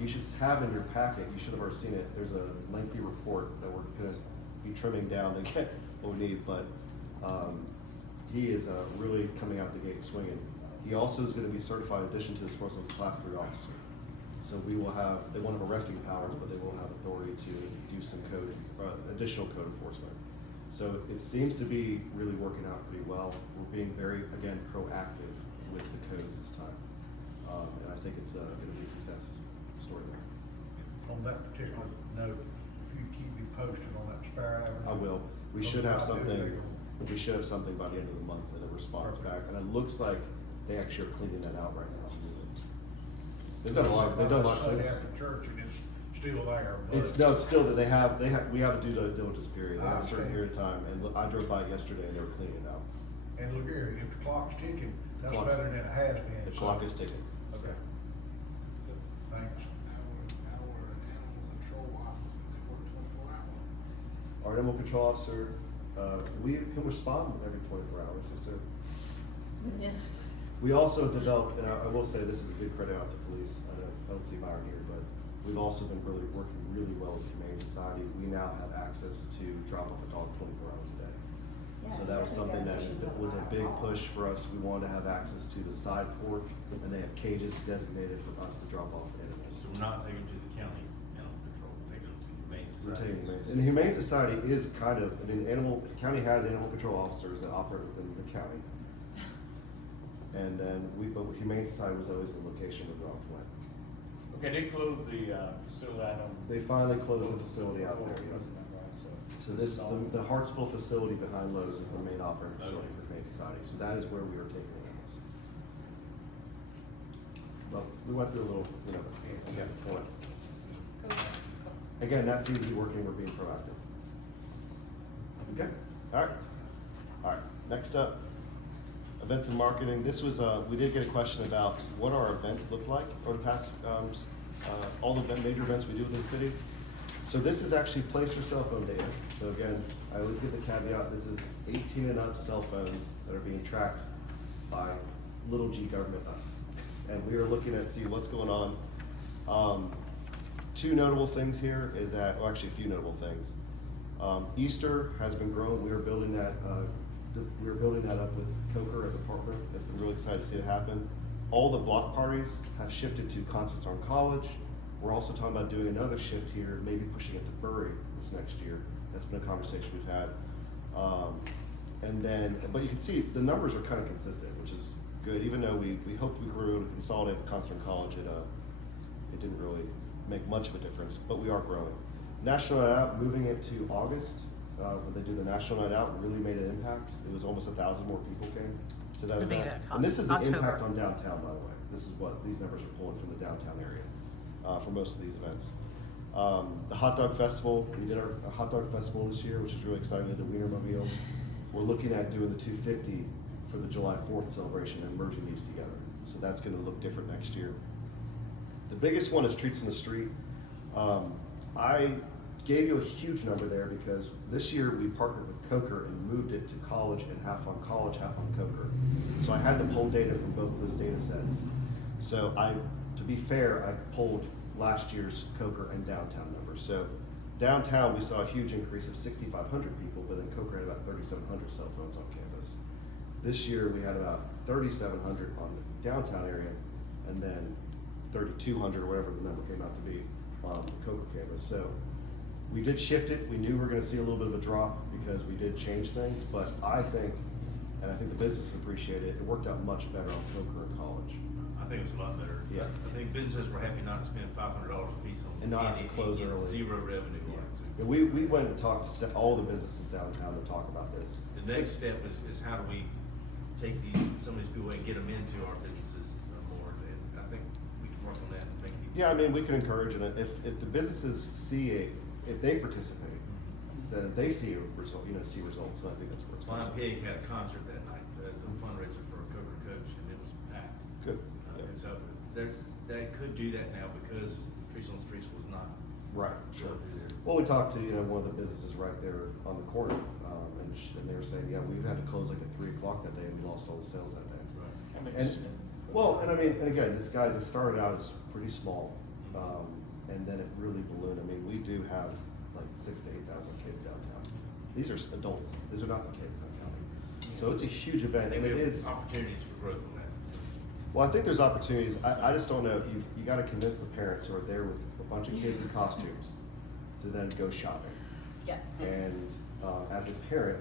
you should have in your packet, you should have already seen it, there's a lengthy report that we're gonna be trimming down to get what we need, but he is really coming out the gate swinging. He also is gonna be certified in addition to this person as a Class 3 officer. So we will have, they won't have arresting powers, but they will have authority to do some code, additional code enforcement. So it seems to be really working out pretty well. We're being very, again, proactive with the codes this time. And I think it's gonna be a success story there. On that particular note, if you keep me posted on that Sparrow Avenue. I will. We should have something by the end of the month in a response back, and it looks like they actually are cleaning that out right now. They've done a lot, Sunday after church and it's still there. but- It's still that we have a due diligence period, they have a certain period of time, and I drove by yesterday and they were cleaning it out. And look here, if the clock's ticking, that's Clock's- better than it has been. The clock is ticking. Okay. Thanks. Our animal control officer, they work 24 hours. Our animal control officer, we can respond every 24 hours, yes, sir. Yeah. We also developed, and I will say this is a big credit out to police, I don't see Byron here, but we've also been really working really well with Humane Society. We now have access to drop off a dog 24 hours a day. So that was something that was a big push for us. We wanted to have access to the side porch, and they have cages designated for us to drop off animals. So we're not taking to the county animal control, we're taking them to the Humane We're Society. taking Humane- And the Humane Society is kind of, I mean, the county has animal control officers that operate within the county. And then but Humane Society was always the location where dogs went. Okay, they closed the, facility, I know. They finally closed the facility out there, yeah. So this, the Hartsville facility behind Lowe's is the main operating facility for Humane Society, so that is where we are taking animals. But we went through a little, again, point. Again, that seems to be working, we're being proactive. Okay, alright, next up, events and marketing. This was, we did get a question about what our events look like over the past, all the major events we do within the city. So this is actually place for cell phone data. So again, I always give the caveat, this is 18 and up cell phones that are being tracked by little g government us. And we are looking at see what's going on. Two notable things here is that, well actually a few notable things. Easter has been growing. We are building that up with Coker as a partner. It's been really excited to see it happen. All the block parties have shifted to Concerts on College. We're also talking about doing another shift here, maybe pushing it to Bury this next year. That's been a conversation we've had. But you can see the numbers are kind of consistent, which is good. Even though we hoped we grew to consolidate Concert on College, it didn't really make much of a difference, but we are growing. National Night Out, moving it to August, when they do the National Night Out, really made an impact. It was almost 1,000 more people came to that event. And this is the impact on downtown, by the way. This is what these numbers are pulling from the downtown area for most of these events. The hot dog festival, we did a hot dog festival this year, which is really exciting at the Wienermobile. We're looking at doing the 250 for the July 4th celebration and merging these together. So that's gonna look different next year. The biggest one is Treats in the Street. I gave you a huge number there because this year we partnered with Coker and moved it to college and half on college, half on Coker. So I had to pull data from both those data sets. So to be fair, I pulled last year's Coker and downtown numbers. So downtown, we saw a huge increase of 6,500 people, but then Coker had about 3,700 cell phones on campus. This year, we had about 3,700 on the downtown area, and then 3,200 or whatever the number came out to be on the Coker campus. So we did shift it. We knew we were going to see a little bit of a drop because we did change things, but I think, and I think the business appreciated it, it worked out much better on Coker and college. I think it was a lot better. Yeah. I think businesses were happy not to spend $500 a piece on. And not have to close get early. Zero revenue on it. And we went and talked to all the businesses downtown to talk about this. The next step is how do we take some of these people and get them into our businesses more, and I think we can work on that and make it. Yeah, I mean, we can encourage it. If the businesses if they participate, then they see a result, see results, and I think that's where it's Lion going. Pig had a concert that night as a fundraiser for a Coker coach, and it was packed. Good. And so they could do that now because Trees on the Streets was not. Right, sure. going through there. Well, we talked to, one of the businesses right there on the corner, and they were saying, yeah, we had to close like at 3 o'clock that day, and we lost all the sales that day. Right. And, well, and I mean, and again, this guys, it started out as pretty small, and then it really ballooned. I mean, we do have like 6,000 to 8,000 kids downtown. These are adults. These are not the kids I'm counting. So it's a huge I event, think and we it have is. opportunities for growth on that. Well, I think there's opportunities. I just don't know. You got to convince the parents who are there with a bunch of kids in costumes to then go shopping. Yeah. And as a parent,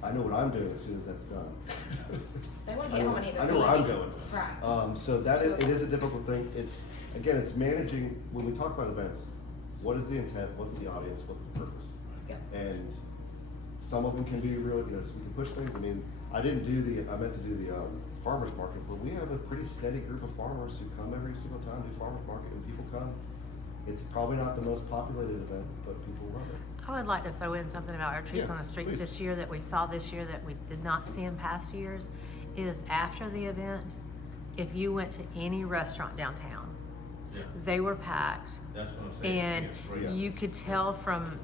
I know what I'm doing as soon as that's done. They wanna get home and either I know where I'm eat. going. Right. So it is a difficult thing. It's managing, when we talk about events, what is the intent, what's the audience, what's the purpose? Yep. And some of them can be real, so we can push things. I mean, I meant to do the farmer's market, but we have a pretty steady group of farmers who come every single time to farmer's market, and people come. It's probably not the most populated event, but people love it. I would like to throw in something about our Trees Yeah, on the Streets please. this year that we saw this year that we did not see in past years, is after the event, if you went to any restaurant downtown, Yeah. they were packed. That's what I'm saying. I And think it's great. you could tell from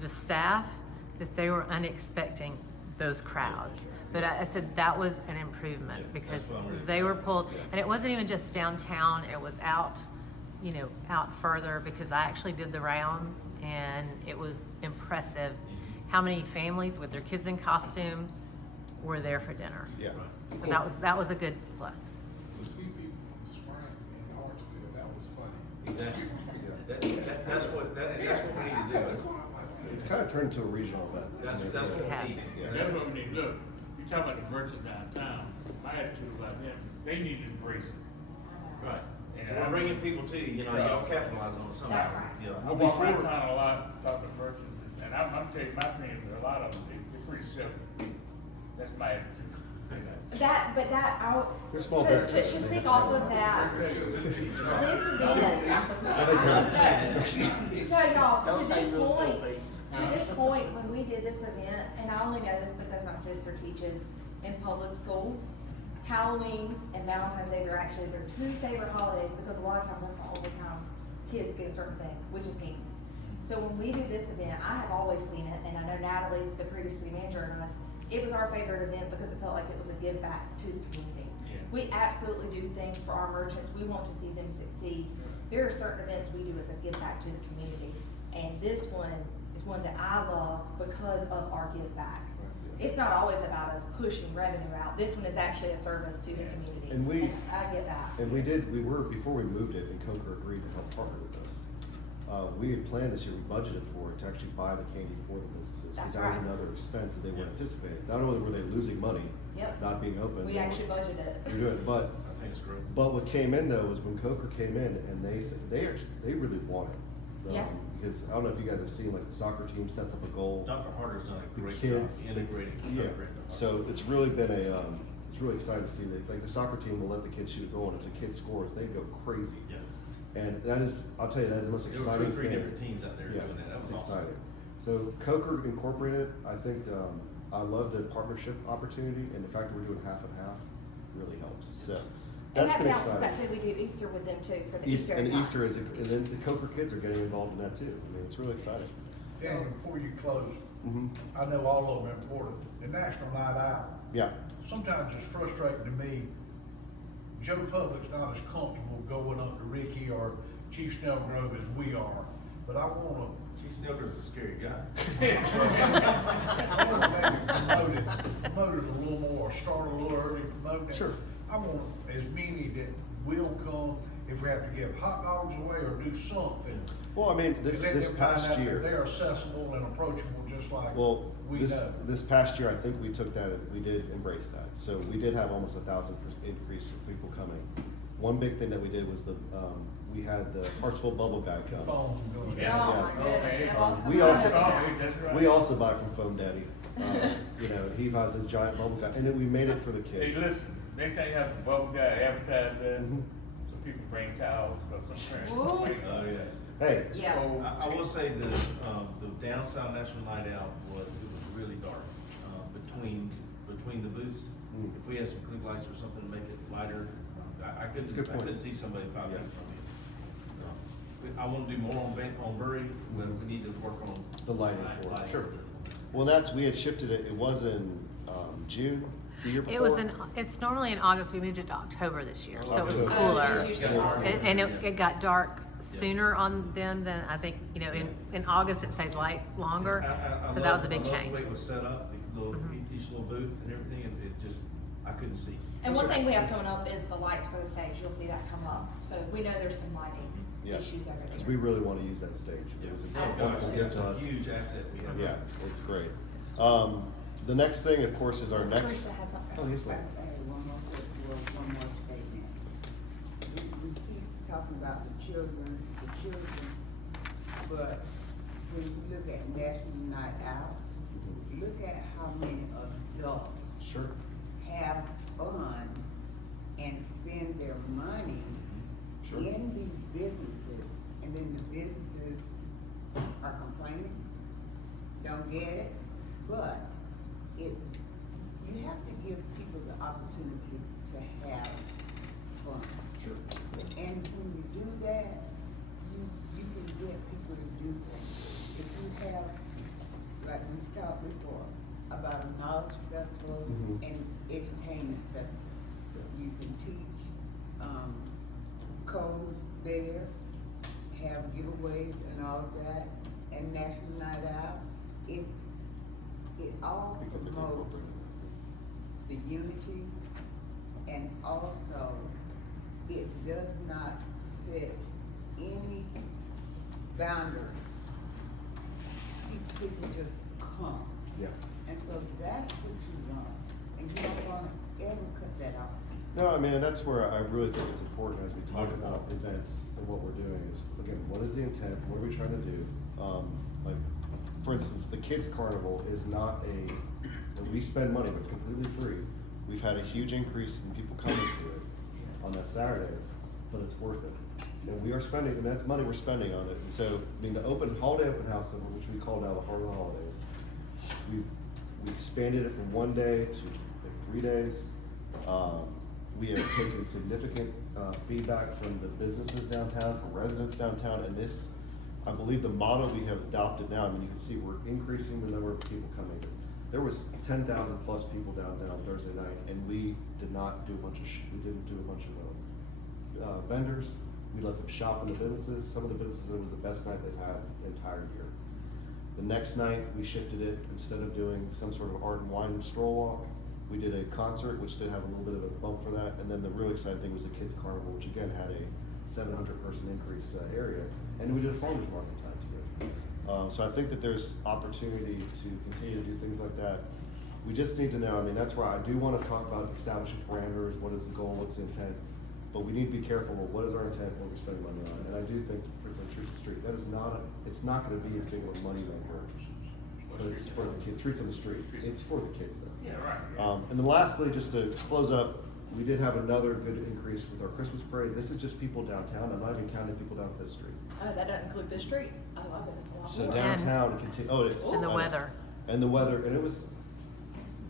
the staff that they were unexpecting those crowds. But I said that was an improvement Yeah, because that's what I'm really they were excited pulled, about. and it wasn't even just downtown, it was out, out further, because I actually did the rounds and it was impressive how many families with their kids in costumes were there for dinner. Yeah. So that was a good plus. To see people from Scranton and Hartsville, that was funny. Exactly. That's what we need to do. It's kind of turned into a regional event. That's what It has. we need. Yeah. That's what we need. Look, you talk about the merchants downtown, my attitude about them, they need to embrace it. Right. And So we're bringing people to you, y'all capitalize on it somehow. That's right. you know. I walk around town a lot, talk to merchants, and I'm telling you, my opinion, a lot of them, they're pretty selfish. That's my attitude. They're small To businesses. speak off of that, this event, no, y'all, to this point, when we did this event, and I only know this because my sister teaches in public school, Halloween and Valentine's Day are actually their two favorite holidays because a lot of times that's the only time kids get a certain thing, which is candy. So when we do this event, I have always seen it, and I know Natalie, the previous city manager, and us, it was our favorite event because it felt like it was a give back to the community. Yeah. We absolutely do things for our merchants. We want to see them succeed. There are certain events we do as a give back to the community, and this one is one that I love because of our give back. It's not always about us pushing revenue out. This one is actually a service to the community. And I get that. And before we moved it, and Coker agreed to help partner with us. We had planned this year, we budgeted for it to actually buy the candy for the businesses. That's Because that was right. another expense that they weren't anticipating. Not only were they losing money, Yep. not being open. We they actually were- budgeted it. They're doing it, but I think it's great. what came in though was when Coker came in and they said, they really want it. Yeah. Because I don't know if you guys have seen, like the soccer team sets up a goal. Dr. Harder's done a The great kids, job integrating. Yeah, so it's really been it's really exciting to see that, like, the soccer team will let the kids shoot a goal, and if the kid scores, they go crazy. Yeah. And that is, I'll tell you, that is the most There were exciting 2 or 3 thing. different teams out there Yeah, doing that. That was it's awesome. exciting. So Coker Incorporated, I think, I love the partnership opportunity, and the fact that we're doing half and half really helps. So And that's that been bounces back exciting. too, we do Easter with them too, for the East, Easter. and egg Easter hunt. is, and then the Coker kids are getting involved in that too. I mean, it's really exciting. And before you close, Mm-hmm. I know all of them are important. The National Night Out, Yeah. sometimes it's frustrating to me. Joe Public's not as comfortable going up to Ricky or Chief Snellgrove as we are, but I wanna, Chief Sneller's a scary guy. I wanna maybe promote it a little more, or start a little early promoting it. Sure. I want as many that will come, if we have to give hot dogs away or do something. Well, I mean, And this let them find past out that year. they're accessible and approachable, just like Well, we this, know. this past year, I think we took that, we did embrace that. So we did have almost 1,000% increase of people coming. One big thing that we did was we had the Hartsville bubble guy come. Phone going. Yeah. Oh, my goodness. Okay. That's awesome. We also- That's right. We also buy from Foam Daddy. You know, he buys his giant bubble guy, and then we made it for the Hey, kids. listen, next time you have the bubble guy advertise that, Mhm. so people bring towels, but some parents Woo. don't bring. Oh, yeah. Hey, Yeah. So- I will say the down south National Night Out was really dark, between the booths. Mm. If we had some clear lights or something to make it lighter, I That's a good point. couldn't see somebody 5 feet Yeah. from me. I wanna do more on Bury, but we need to work on. the lighting for it, lighting. sure. Well, we had shifted it, it was in June, the year before. It was it's normally in August, we moved it to October this year, so it was Okay. cooler. It's usually Yeah. August. And it got dark sooner on them than, I think, in August it stays light longer, I so that was a big love change. the way it was set up, Mhm. each little booth and everything, and it just, I couldn't see. And one thing we have coming up is the lights for the stage, you'll see that come up, so we know there's some lighting Yeah. issues over Because there. we really want to use that stage. It was a wonderful Absolutely. gift It's to a us. huge asset we have. Yeah, it's great. The next thing, of course, is our next. Teresa had something. Oh, yes, I ma'am. had one more statement. We keep talking about the children, but when you look at National Night Out, look at how many adults Sure. have fun and spend their money Sure. in these businesses, and then the businesses are complaining, don't get it, but you have to give people the opportunity to have fun. Sure. And when you do that, you can get people to do things. If you have, like we talked before, about a knowledge festival Mhm. and entertainment festival, you can teach, codes there, have giveaways and all of that, and National Night Out, it all Because they're promotes incorporated. the unity, and also it does not set any boundaries. People just come, Yeah. and so that's what you want, and you don't wanna ever cut that off. No, I mean, and that's where I really think it's important as we talk about events and what we're doing is, again, what is the intent, what are we trying to do? Like, for instance, the kids carnival is not we spend money, but it's completely free. We've had a huge increase in people coming to it on that Saturday, but it's worth it. And we are spending, and that's money we're spending on it. And so, I mean, the holiday open house, which we call now the Heart of the Holidays, we expanded it from 1 day to like 3 days. We have taken significant feedback from the businesses downtown, from residents downtown, and this, I believe the model we have adopted now, I mean, you can see we're increasing the number of people coming. There was 10,000 plus people downtown Thursday night, and we did not do a bunch of, vendors. We let them shop in the businesses. Some of the businesses, it was the best night they've had the entire year. The next night, we shifted it, instead of doing some sort of art and wine and stroll walk, we did a concert, which did have a little bit of a bump for that, and then the really exciting thing was the kids carnival, which again had a 700-person increase to that area, and we did a farmers market tied to it. So I think that there's opportunity to continue to do things like that. We just need to know, I mean, that's where I do want to talk about establishing parameters, what is the goal, what's the intent, but we need to be careful, well, what is our intent, what we're spending money on, and I do think, for example, Truth to Street, it's not gonna be as big of a moneymaker but it's for the kids, treats on the street, it's for the kids though. Yeah, right. Yeah. And then lastly, just to close up, we did have another good increase with our Christmas parade. This is just people downtown, I'm not even counting people down Fifth Street. Oh, that doesn't include Fifth Street? Oh, I bet it's a lot So more. downtown continue, it's. And the weather. And the weather, and it was,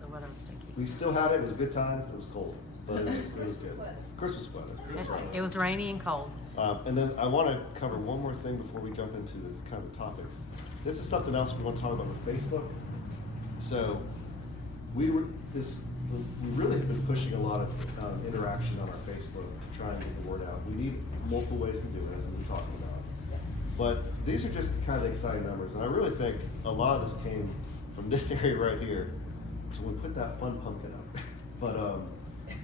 The weather was stinky. we still had it was a good time, it was cold, but it was Christmas good. weather. Christmas weather. It was rainy and cold. And then I want to cover one more thing before we jump into the kind of topics. This is something else we want to talk about with Facebook. So we really have been pushing a lot of interaction on our Facebook to try and get the word out. We need multiple ways to do it, as we've been talking about. But these are just kind of exciting numbers, and I really think a lot of this came from this area right here. So we put that fun pumpkin up. But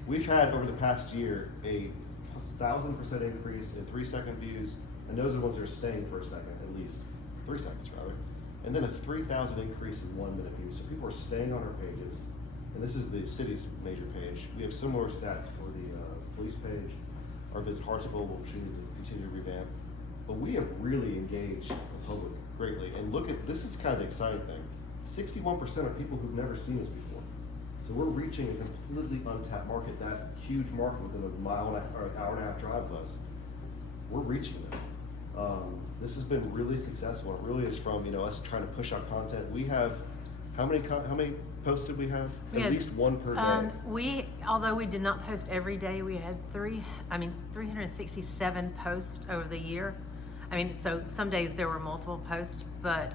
we've had over the past year a 1,000% increase in 3-second views, and those are the ones that are staying for a second at least, 3 seconds rather, and then a 3,000 increase in 1 minute views. So people are staying on our pages, and this is the city's major page. We have similar stats for the police page. Our Visit Hartsville will continue to revamp, but we have really engaged the public greatly. And look at this is kind of the exciting thing. 61% are people who've never seen us before. So we're reaching a completely untapped market, that huge market within a mile or an hour and a half drive of us. We're reaching them. This has been really successful. It really is from us trying to push out content. We have how many posts did we have? At least one per day. Although we did not post every day, we had 367 posts over the year. I mean, so some days there were multiple posts, but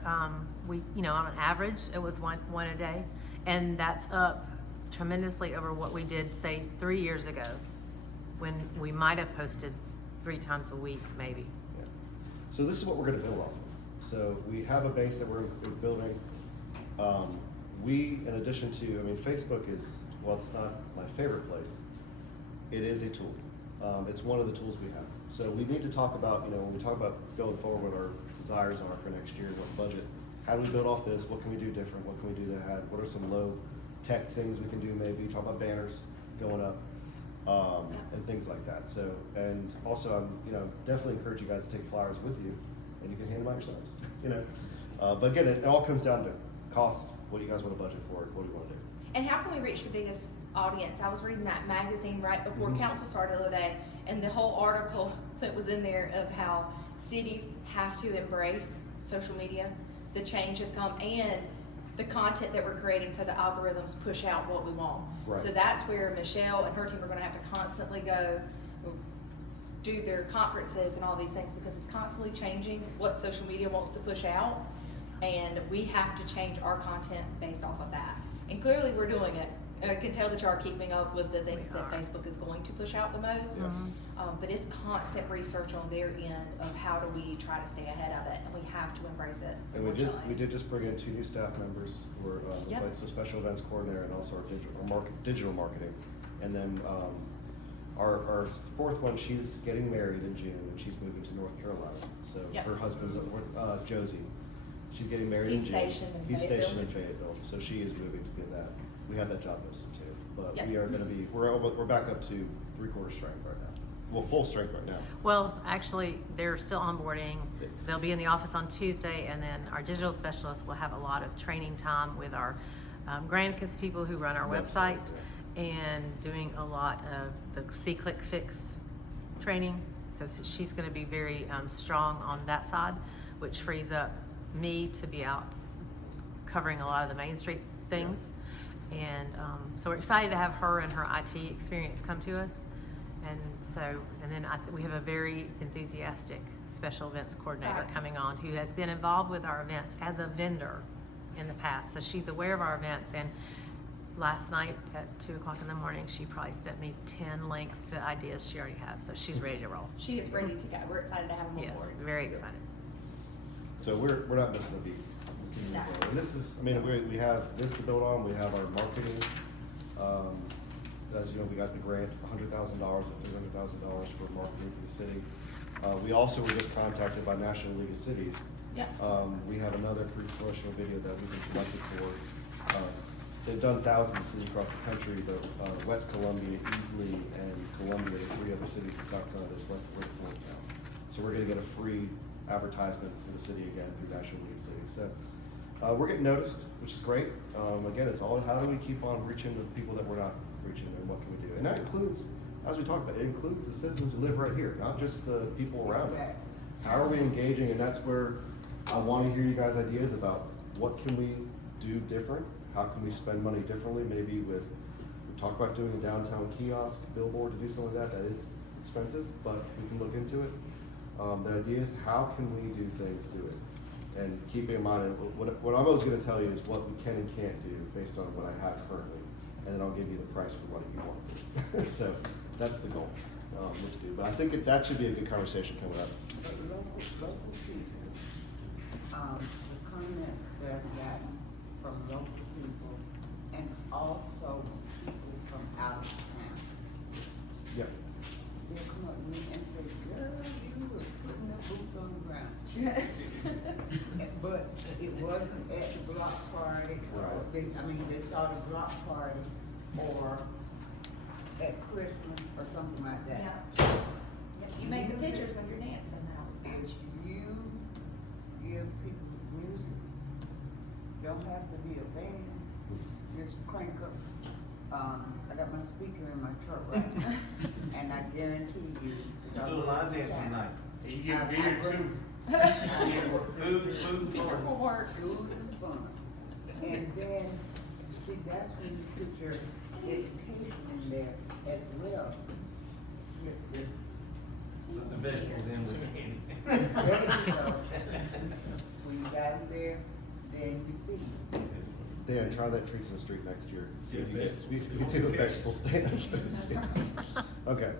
we, on an average, it was one a day, and that's up tremendously over what we did, say, 3 years ago, when we might have posted 3 times a week, maybe. Yeah. So this is what we're going to build off of. So we have a base that we're building. In addition to, Facebook is, well, it's not my favorite place. It is a tool. It's one of the tools we have. So we need to talk about, when we talk about going forward, what our desires are for next year, what budget, how do we build off this, what can we do different, what can we do to add, what are some low tech things we can do, maybe talk about banners going up, and things like that. So, and also I'm, definitely encourage you guys to take flyers with you, and you can hand them out yourselves, But again, it all comes down to cost. What do you guys want to budget for it? What do you want to do? And how can we reach the biggest audience? I was reading that magazine right before council started the other day, and the whole article that was in there of how cities have to embrace social media. The change has come, and the content that we're creating, so the algorithms push out what we want. Right. So that's where Michelle and her team are going to have to constantly go do their conferences and all these things, because it's constantly changing what social media wants to push out, and we have to change our content based off of that. And clearly we're doing it. I can tell that you are keeping up with the things that Facebook is going to push out the most. But it's constant research on their end of how do we try to stay ahead of it, and we have to embrace it. And we did just bring in 2 new staff members who are so special events coordinator and also our digital marketing. And then our 4th one, she's getting married in June, and she's moving to North Carolina. So her husband's Josie. She's getting married in June. He's stationed in Fayetteville, so she is moving to be in that. We have that job posted too, but we are going to be we're back up to 3/4 strength right now. Well, full strength right now. Well, actually, they're still onboarding. They'll be in the office on Tuesday, and then our digital specialists will have a lot of training time with our Granicus people who run our website, and doing a lot of the C-Click Fix training. So she's going to be very strong on that side, which frees up me to be out covering a lot of the Main Street things. And so we're excited to have her and her IT experience come to us. And then we have a very enthusiastic special events coordinator coming on, who has been involved with our events as a vendor in the past. So she's aware of our events, and last night at 2:00 in the morning, she probably sent me 10 links to ideas she already has. So she's ready to roll. She is ready to go. We're excited to have them on Yes, board. very excited. So we're not missing a beat. No. And this is, we have this to build on. We have our marketing. As you know, we got the grant, $100,000 and $300,000 for marketing for the city. We also were just contacted by National League of Cities. Yes. We have another free promotional video that we've been selected for. They've done thousands of cities across the country, but West Columbia, Easley, and Columbia, the 3 other cities in South Carolina, they're selected for the 4th now. So we're gonna get a free advertisement for the city again through National League of Cities. So We're getting noticed, which is great. Again, it's all how do we keep on reaching the people that we're not reaching, and what can we do? And that includes, as we talked about, it includes the citizens who live right here, not just the people around us. How are we engaging? And that's where I want to hear you guys' ideas about what can we do different? How can we spend money differently? Maybe we talk about doing a downtown kiosk billboard to do some of that. That is expensive, but we can look into it. The idea is how can we do things, do it. And keeping in mind, what I'm always gonna tell you is what we can and can't do based on what I have currently. And then I'll give you the price for what you want to do. So that's the goal, what to do. But I think that should be a good conversation coming up. But local people, the comments that I've gotten from local people and also people from out of town. Yeah. They'll come up to me and say, girl, you were putting the boots on the ground. But it wasn't at the block party, or Right. they saw the block party, or at Christmas, or something like that. Yeah. You make the pictures when you're dancing now. If you give people music, don't have to be a band, just crank up. I got my speaker in my truck right now, and I guarantee you. Do a line dance tonight. You get beer too. Food, fun. Will work. Food and fun. And then, see, that's when you put your education in there as well. Slip The vegetables in with the candy. There you go. When you got it there, then you feed. Dan, try that Treats in the Street next year. See if you Yeah, get, you do a vegetable stand. Okay.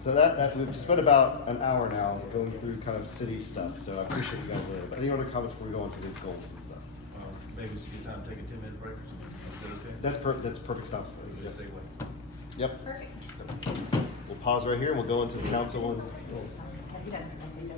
So that we've spent about an hour now going through kind of city stuff, so I appreciate you guys later. But any other comments before we go on to the goals and stuff? Maybe it's a good time to take a 10-minute break or something. Is that okay? That's perfect stuff. That's a good segue. Yep. Perfect. We'll pause right here and we'll go into the council and Have you done something?